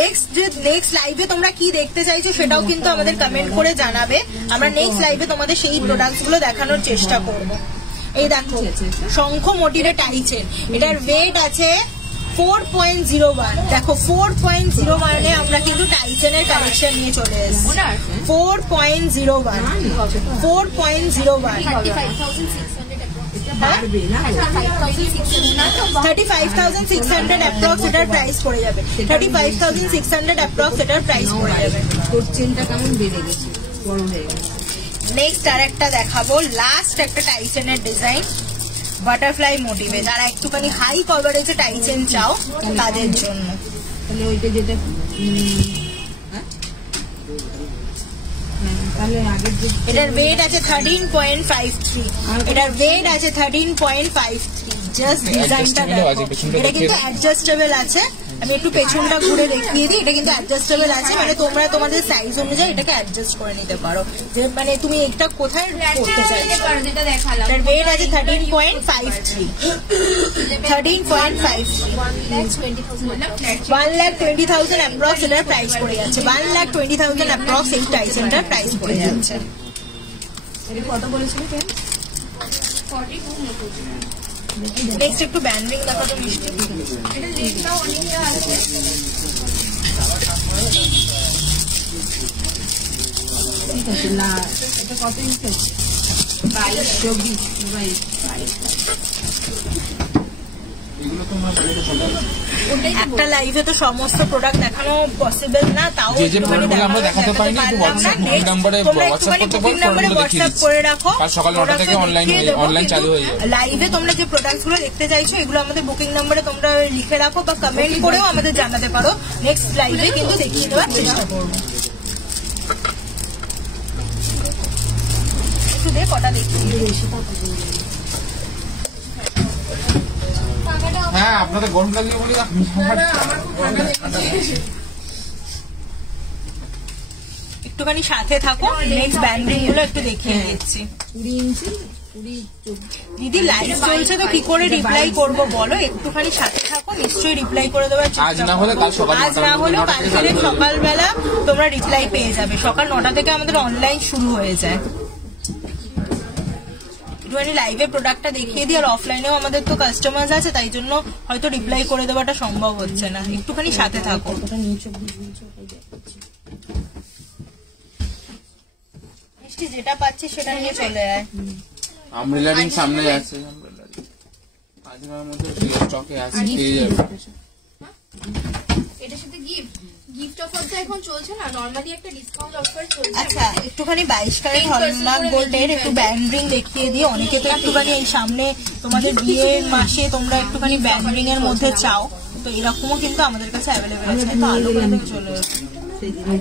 নেক্সট লাইভে তোমরা কি দেখতে চাইছো সেটাও কিন্তু আমাদের কমেন্ট করে জানাবে। আমরা নেক্সট লাইভে তোমাদের সেই প্রোডাক্টস গুলো দেখানোর চেষ্টা করব। এই দেখো শঙ্খ মোটিভে টাইসেন, এটার ওয়েট আছে 4.01। দেখো 4.01 এ আমরা কিন্তু টাইসেনের কালেকশন নিয়ে চলে এসেছি। 4.01 35,600 অ্যাপ্রক্স এটার প্রাইস পড়ে যাবে। 35,600 অ্যাপ্রক্স এটার প্রাইস পড়ে যাবে। চেনটা কেমন বেড়ে গেছে, বড় হয়ে গেছে। নেক্সট আর একটা দেখাবো, লাস্ট একটা টাইসেনের ডিজাইন বাটারফ্লাই মোটিভে। যারা একটুখানি হাই কভারেজে টাইসেন চাও তাদের জন্য। তাহলে ওইটা যেটা এটার ওয়েট আছে 13.53। এটার ওয়েট আছে 13.53। জাস্ট ডিজাইনটা দেখো, এটা কিন্তু অ্যাডজাস্টেবল আছে। আমি একটু পেছনটা ঘুরে দেখিয়ে দিই, এটা কিন্তু অ্যাডজাস্টেবল আছে, মানে তোমরা তোমাদের সাইজ অনুযায়ী এটাকে অ্যাডজাস্ট করে নিতে পারো, যে মানে তুমি এটা কোথায় করতে চাইছো। যেটা দেখালাম এটার ওয়েট আছে 13.53। 13.53 1,20,000 অ্যাপ্রক্স এটার প্রাইস পড়ে যাচ্ছে। 1,20,000 অ্যাপ্রক্স এই টাইসেনটার প্রাইস পড়ে যাচ্ছে। কত বলেছিল? 42 নেক্সট একটু ব্যান্ডিং দেখো তো মিষ্টি। এটা লেটটাও অনেকটা আছে। ঠিক আছে না, এটা কত ইঞ্চ আছে? 22, 24, 22। একটা লাইভে তো সমস্ত প্রোডাক্ট দেখানো পসিবল না, তাও যে প্রোডাক্টগুলো আমরা দেখাতে পারিনি একটু হোয়াটসঅ্যাপ নম্বরে হোয়াটসঅ্যাপ করে রাখো। কাল সকাল 9টা থেকে অনলাইন চালু হয়ে যাবে। লাইভে তোমরা যে প্রোডাক্টগুলো দেখতে চাইছো এগুলো আমাদের বুকিং নম্বরে তোমরা লিখে রাখো বা কমেন্ট করেও আমাদের জানাতে পারো। নেক্সট লাইভে কিন্তু দেখিয়ে দেওয়ার চেষ্টা করবো। একটু দে কটা দেখি। হ্যাঁ আপনাদের গরম লাগলে বলি একটুখানি সাথে থাকো, নেক্সট ব্যান্ডিং গুলো একটু দেখিয়ে দিচ্ছি। 20 ইঞ্চি 20 দিদি লাইভ চলছে তো কি করে রিপ্লাই করবো বলো, একটুখানি সাথে থাকো, নিশ্চয়ই রিপ্লাই করে দেওয়ার চেষ্টা। আজ না হলে কাল সকাল আজ না হলেও কাল থেকে সকালবেলা তোমরা রিপ্লাই পেয়ে যাবে। সকাল 9টা থেকে আমাদের অনলাইন শুরু হয়ে যায়। একটুখানি লাইভে প্রোডাক্টটা দেখিয়ে দিই, আর অফলাইনেও আমাদের তো কাস্টমার্স আছে, তাই জন্য হয়তো রিপ্লাই করে দেওয়াটা সম্ভব হচ্ছে না। একটুখানি সাথে থাকো। মিষ্টি যেটা পাচ্ছি সেটা নিয়ে চলে যায়। আমব্রেলা রিং সামনে যাচ্ছে, আমব্রেলা রিং 5 মাসের মধ্যে স্টকে আছে, পেয়ে যাবে। গিফট অফার তো এখন চলছে না, নরমালি একটা ডিসকাউন্ট অফার চলছে। আচ্ছা একটুখানি 22 ক্যারেট হলমার্ক গোল্ডের একটু ব্যান্ড রিং দেখিয়ে দিই। অনেকে তো একটুখানি এই সামনে তোমাদের বিয়ের মাসে তোমরা একটুখানি ব্যান্ড রিং এর মধ্যে চাও, তো এরকমও কিন্তু আমাদের কাছে অ্যাভেলেবেল আছে। তো আলো করে থেকে চলে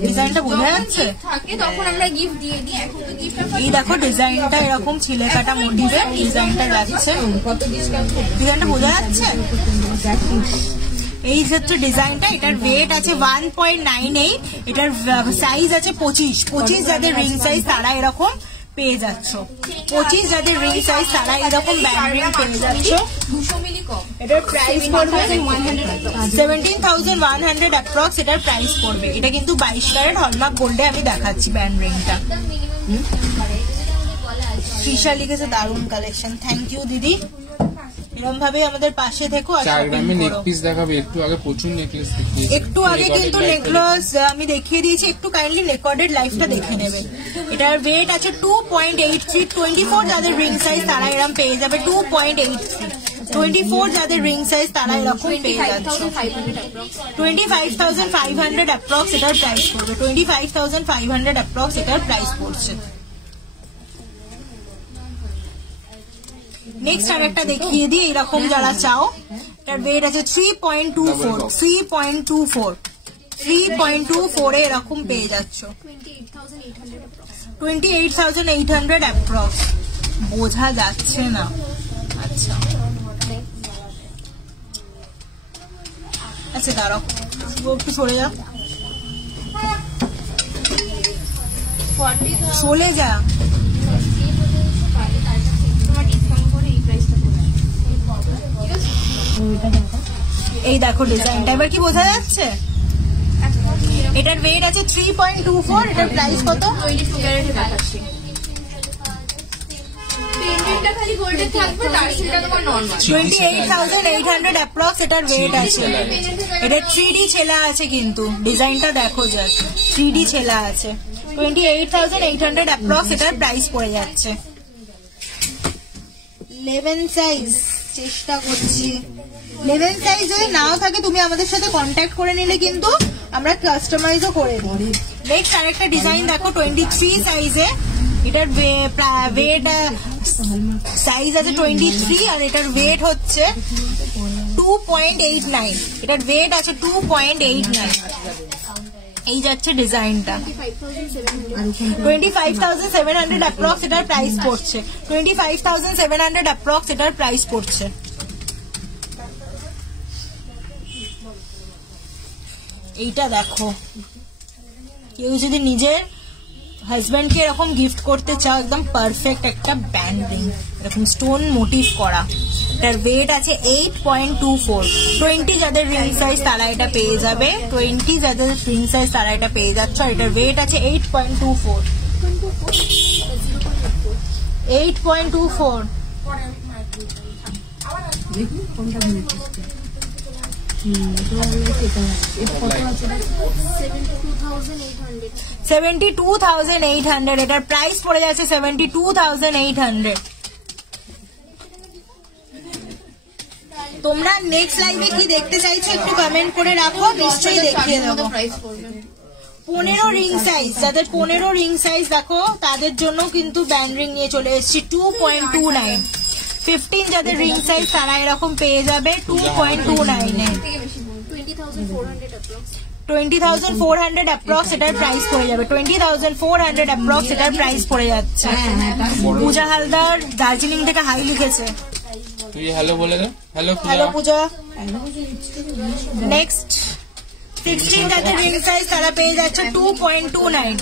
ডিজাইনটা বোঝা যাচ্ছে থাকে তখন আমরা গিফট দিয়ে দিই। এখন তো গিফট অফার এই দেখো ডিজাইনটা এরকম ছিলে কাটা মোটিভে ডিজাইনটা যাচ্ছে। ডিজাইনটা বোঝা যাচ্ছে? এই হচ্ছে ডিজাইনটা। এটার ওয়েট আছে 1.98, এটার সাইজ আছে 25 যাদের রিং সাইজ তারা এরকম পেয়ে যাচ্ছ। 25 যাদের রিং সাইজ তারা এরকম ব্যান্ড রিং পেয়ে যাচ্ছ। 200 মিলি কম। এটার প্রাইস পড়বে 17,100 অ্যাপ্রক্স। এটার প্রাইস পড়বে। এটা কিন্তু 22 ক্যারেট হলমার্ক গোল্ডে আমি দেখাচ্ছি ব্যান্ড রিংটা। তৃষা লিখেছে দারুণ কালেকশন। থ্যাংক ইউ দিদি, এরকম ভাবে আমাদের পাশে থেকো। 4 গ্রামের নেক পিস দেখাবে। একটু আগে প্রচুর নেকলেস দেখিয়েছি, একটু আগে কিন্তু নেকলেস আমি দেখিয়ে দিয়েছি, একটু কাইন্ডলি রেকর্ডেড লাইভটা দেখে নেবে। এটার ওয়েট আছে 2.83। 24 যাদের রিং সাইজ তারা এরকম পেয়ে যাবে 2.83। 24 যাদের রিং সাইজ তারা এরকম পেয়ে যাচ্ছে 25,500 অ্যাপ্রক্স এটার প্রাইস পড়বে। 25,500 অ্যাপ্রক্স এটার প্রাইস পড়ছে। নেক্সট আরেকটা দেখিয়ে দিই এরকম যারা চাও। এটার ওয়েট আছে 3.24 এ এরকম পেয়ে যাচ্ছ 28,800 অ্যাপ্রক্স। বোঝা যাচ্ছে না? আচ্ছা আচ্ছা দাঁড়াও একটু সরে যা, চলে যা। এই দেখো ডিজাইনটা এবার কি বোঝা যাচ্ছে? এটার ওয়েট আছে 3.24। এটার প্রাইস কত? 28,800 অ্যাপ্রক্স এটার ওয়েট আছে। এটা 3D ছেলা আছে কিন্তু ডিজাইনটা দেখো জাস্ট 3D ছেলা আছে। 28,800 অ্যাপ্রক্স এটার প্রাইস পড়ে যাচ্ছে। 11 সাইজ চেষ্টা করছি। 11 সাইজ যদি নাও থাকে তুমি আমাদের সাথে কন্ট্যাক্ট করে নিলে কিন্তু আমরা কাস্টমাইজও করে দিই। নেক্সট আরেকটা ডিজাইন দেখো 23 সাইজে। এটার ওয়েট সাইজ আছে 23 আর এটার ওয়েট হচ্ছে 2.89। এটার ওয়েট আছে 2.89। এই যাচ্ছে ডিজাইনটা 25,700 অ্যাপ্রক্স এটার প্রাইস পড়ছে। 25,700 অ্যাপ্রক্স এটার প্রাইস পড়ছে। এইটা দেখো, কেউ যদি নিজের হাজব্যান্ডকে এরকম গিফট করতে চাও একদম পারফেক্ট একটা ব্যান্ড রিং এরকম স্টোন মোটিভ করা। এটার ওয়েট আছে 8.24। 20 যাদের রিং সাইজ তারা এটা পেয়ে যাবে। 20 যাদের রিং সাইজ তারা এটা পেয়ে যাচ্ছে। আর এটার ওয়েট আছে 8.24। 8.24 72,800। এটার প্রাইস পড়ে যাচ্ছে 72,800। তোমরা নেক্সট লাইভে কি দেখতে চাইছো একটু কমেন্ট করে রাখো, নিশ্চয়ই দেখিয়ে দেবো। 15 রিং সাইজ যাদের 15 রিং সাইজ দেখো তাদের জন্য কিন্তু ব্যান্ড রিং নিয়ে চলে এসেছি 2.29। 15 যাদের রিং সাইজ তারা এরকম পেয়ে যাবে 2.29 এ। 20,400 অ্যাপ্রক্স এটার প্রাইস পড়ে যাবে। 20,400 অ্যাপ্রক্স এটার প্রাইস পড়ে যাচ্ছে। পূজা হালদার দার্জিলিং থেকে হাই লিখেছে। তুই হ্যালো বলে দে। হ্যালো পূজা। নেক্সট 16 যাদের রিং সাইজ তারা পেয়ে যাচ্ছে 2.29।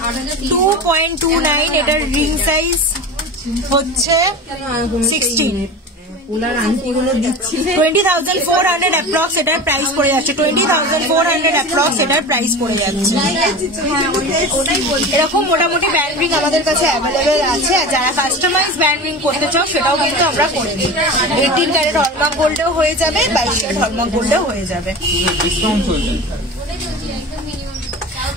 2.29 এটার রিং সাইজ হচ্ছে 16। 20,400 অ্যাপ্রক্স এটার প্রাইস পড়ে যাচ্ছে। 20,400 অ্যাপ্রক্স এটার প্রাইস পড়ে যাচ্ছে। এরকম মোটামুটি ব্যান্ড রিং আমাদের কাছে অ্যাভেলেবেল আছে। আর যারা কাস্টমাইজ ব্যান্ড রিং করতে চাও সেটাও কিন্তু আমরা করে দিই। 18 ক্যারেট হলমার্ক গোল্ডেও হয়ে যাবে, 22 ক্যারেট হলমার্ক গোল্ডেও হয়ে যাবে।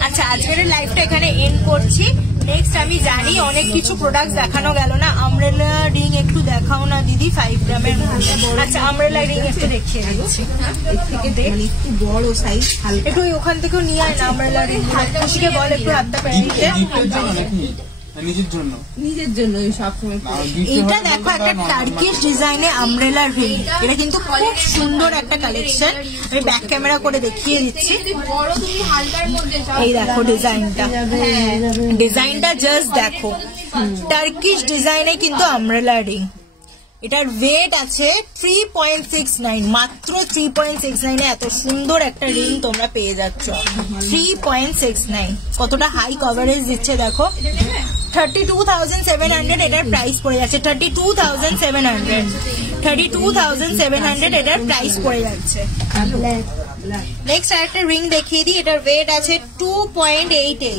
আচ্ছা আজকের লাইভটা এখানে এন্ড করছি। নেক্সট আমি জানি অনেক কিছু প্রোডাক্ট দেখানো গেল না, আমব্রেলা রিং একটু দেখাও না দিদি 5 গ্রামের মধ্যে। আচ্ছা আমব্রেলা রিং একটু দেখিয়ে দিচ্ছি, এর থেকে মানে একটু বড় সাইজ, হালকা একটু ওখান থেকেও নিয়ে আয় না আমব্রেলা রিং। খুশিকে বল একটু হাতটা পেরে দিতে। নিজের জন্য সবসময় এইটা দেখো একটা টার্কিশ ডিজাইনে আমব্রেলা রিং, এটা কিন্তু খুব সুন্দর একটা কালেকশন। আমি ব্যাক ক্যামেরা করে দেখিয়ে দিচ্ছি। এই দেখো ডিজাইনটা জাস্ট দেখো, টার্কিশ ডিজাইনে কিন্তু আমব্রেলা রিং। এটার ওয়েট আছে 3.69, মাত্র 3.69 এত সুন্দর একটা রিং তোমরা পেয়ে যাচ্ছ। 3.69 কতটা হাই কভারেজ দিচ্ছে দেখো। 32,700 এটার প্রাইস পড়ে যাচ্ছে। 32,700 এটার প্রাইস পড়ে যাচ্ছে। নেক্সট আরেকটা রিং দেখিয়ে দিই, এটার ওয়েট আছে 2.88।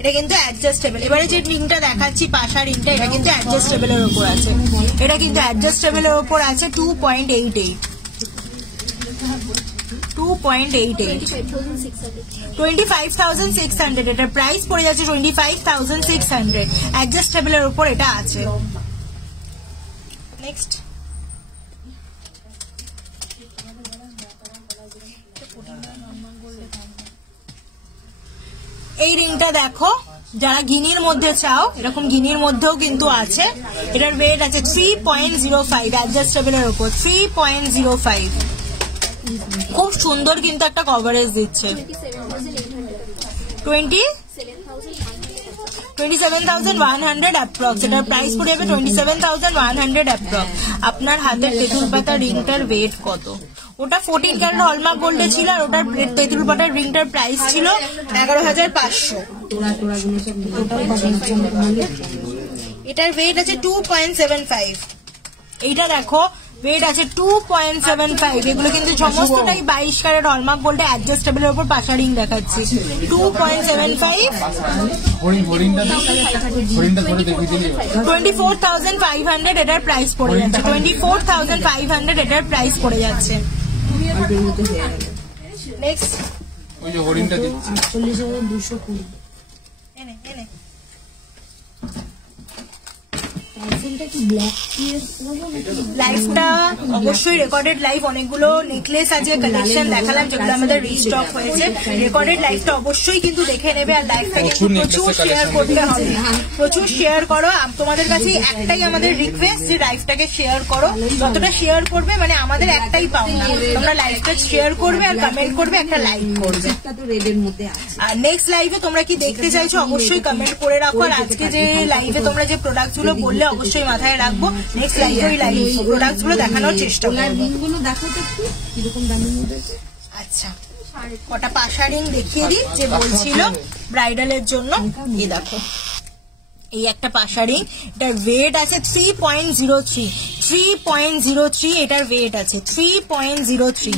এটা কিন্তু অ্যাডজাস্টেবল। এবারে যে রিংটা দেখাচ্ছি পাশা রিংটা, এটা কিন্তু অ্যাডজাস্টেবলের উপর আছে। এটা কিন্তু অ্যাডজাস্টেবলের উপর আছে 2.88। 25,600 এটার প্রাইস পড়ে যাচ্ছে। 25,600 অ্যাডজাস্টেবলের উপর এটা আছে। নেক্সট এই রিংটা দেখো, যারা গিনির মধ্যে চাও এরকম গিনির মধ্যেও কিন্তু আছে। এটার ওয়েট আছে 3.05 অ্যাডজাস্টেবলের উপর। 3.05 খুব সুন্দর কিন্তু একটা কভারেজ দিচ্ছে। 27,100 অ্যাপ্রক্স। এটার প্রাইস পড়ে যাবে 27,100 অ্যাপ্রক্স। আপনার হাতের তেঁতুল পাতা রিংটার ওয়েট কত? ওটা 14 ক্যারেট হলমার্ক গোল্ডে ছিল, আর ওটার তেঁতুল পাতার রিংটার প্রাইস ছিল 11,500। এটার ওয়েট আছে 2.75। এইটা দেখো ওয়েট আছে 2.75। এগুলো কিন্তু সমস্তটাই 22 ক্যারেট হলমার্ক গোল্ডে অ্যাডজাস্টেবলের উপর পাশা রিং দেখাচ্ছি। 2.75 24,500 এটার প্রাইস পড়ে যাচ্ছে। 24,500 এটার প্রাইস পড়ে যাচ্ছে। নেক্সট ওই যে হরিণটা দিচ্ছি 40,220। লাইভটা অবশ্যই রেকর্ডেড লাইভ। অনেকগুলো নেকলেস আছে, কালেকশন দেখালাম যেগুলো আমাদের রিস্টক হয়েছে। রেকর্ডেড লাইভটা অবশ্যই কিন্তু দেখে নেবে, আর লাইভটাকে প্রচুর শেয়ার করতে হবে। প্রচুর শেয়ার করো। তোমাদের কাছে একটাই আমাদের রিকোয়েস্ট যে লাইভটাকে শেয়ার করো। যতটা শেয়ার করবে মানে আমাদের একটাই পাওনা, তোমরা লাইভটা শেয়ার করবে আর কমেন্ট করবে, একটা লাইক করবে। আর নেক্সট লাইভে তোমরা কি দেখতে চাইছো অবশ্যই কমেন্ট করে রাখো। আর আজকে যে লাইভে তোমরা যে প্রোডাক্ট গুলো বললে অবশ্যই মাথায় রাখবো। নেক্সট লাইভে ওই লাইভ প্রোডাক্ট গুলো দেখানোর চেষ্টা করবো। আচ্ছা কটা পাশা রিং দেখিয়ে দিই যে বলছিল ব্রাইডালের জন্য। এই দেখো এই একটা পাশা রিং, এটার ওয়েট আছে 3.03। 3.03 এটার ওয়েট আছে 3.03।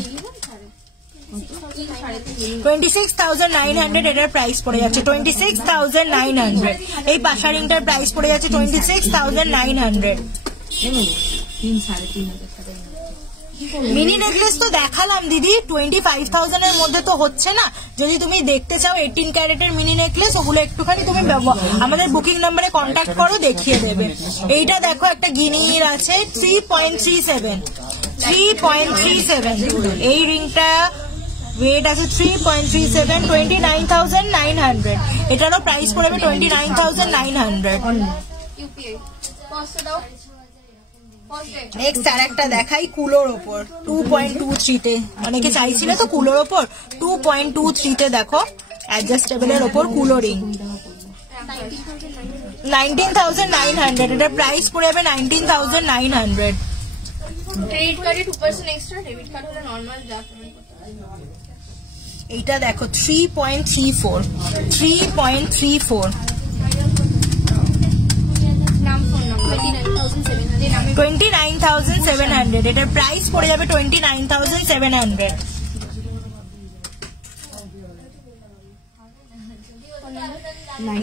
26,900 এটার প্রাইস পড়ে যাচ্ছে। 26,900 এই পাশা রিংটার প্রাইস পড়ে যাচ্ছে 26,900। মিনি নেকলেস তো দেখালাম দিদি, 25,000 এর মধ্যে তো হচ্ছে না। যদি তুমি দেখতে চাও 18 ক্যারেটের মিনি নেকলেস, ওগুলো একটুখানি তুমি আমাদের বুকিং নাম্বারে কন্ট্যাক্ট করো, দেখিয়ে দেবে। এইটা দেখো একটা গিনির আছে 3.37। 3.37 এই রিংটা ওয়েট আছে 3.37। 29,900 এটারও প্রাইস পড়বে 29,900। নেক্সট আর একটা দেখাই কুলোর ওপর 2.23 তে। অনেকে চাইছিল তো কুলোর ওপর 2.23 তে দেখো অ্যাডজাস্টেবলের ওপর কুলো রিং 19,900। এটার প্রাইস পড়ে যাবে 19,900। ক্রেডিট কার্ডে 2% এক্সট্রা, ডেবিট কার্ড হলে নরমাল যা পেমেন্ট করতে হবে। এইটা দেখো 3.34। 3.34 নাম ফোন নাম্বার 29,700। এটার প্রাইস পড়ে যাবে 29,700।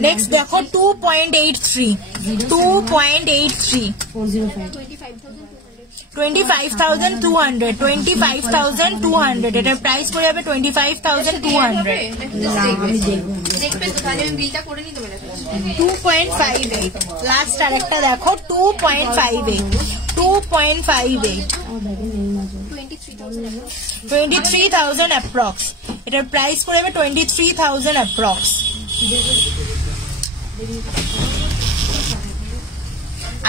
নেক্সট দেখো 2.83। 2.83 25,200 25,200 এটার প্রাইস পড়ে যাবে 25,200 দেখবে তো তাহলে আমি বিলটা করে নিতে পারি 2.58 লাস্ট আরেকটা দেখো 2.58 23,000 অ্যাপ্রক্স এটার প্রাইস পড়ে যাবে 23,000 অ্যাপ্রক্স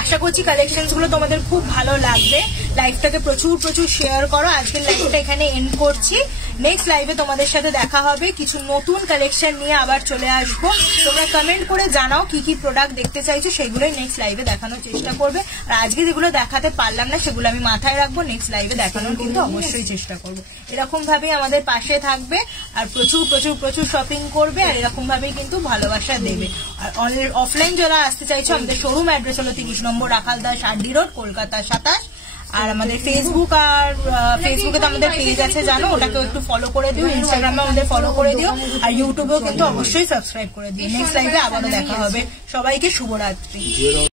আশা করছি কালেকশনস গুলো তোমাদের খুব ভালো লাগবে লাইভটাকে প্রচুর প্রচুর শেয়ার করো আজকের লাইভটা এখানে এন্ড করছি নেক্সট লাইভে তোমাদের সাথে দেখা হবে কিছু নতুন কালেকশন নিয়ে আবার চলে আসবো তোমরা কমেন্ট করে জানাও কি কি প্রোডাক্ট দেখতে চাইছো সেগুলোই নেক্সট লাইভে দেখানোর চেষ্টা করবে আর আজকে যেগুলো দেখাতে পারলাম না সেগুলো আমি মাথায় রাখবো নেক্সট লাইভে দেখানোর কিন্তু অবশ্যই চেষ্টা করবো এরকম ভাবেই আমাদের পাশে থাকবে আর প্রচুর প্রচুর প্রচুর শপিং করবে আর এরকম ভাবেই কিন্তু ভালোবাসা দেবে আর অফলাইন যারা আসতে চাইছো আমাদের শোরুম অ্যাড্রেস হলো 30 নম্বর রাখালদাস আরডি রোড কলকাতা 27 আর আমাদের ফেসবুক আর ফেসবুকে তো আমাদের পেজ আছে জানো ওটাকে একটু ফলো করে দিও ইনস্টাগ্রামে আমাদের ফলো করে দিও আর ইউটিউবেও কিন্তু অবশ্যই সাবস্ক্রাইব করে দিও নেক্সট লাইভে আবারও দেখা হবে সবাইকে শুভরাত্রি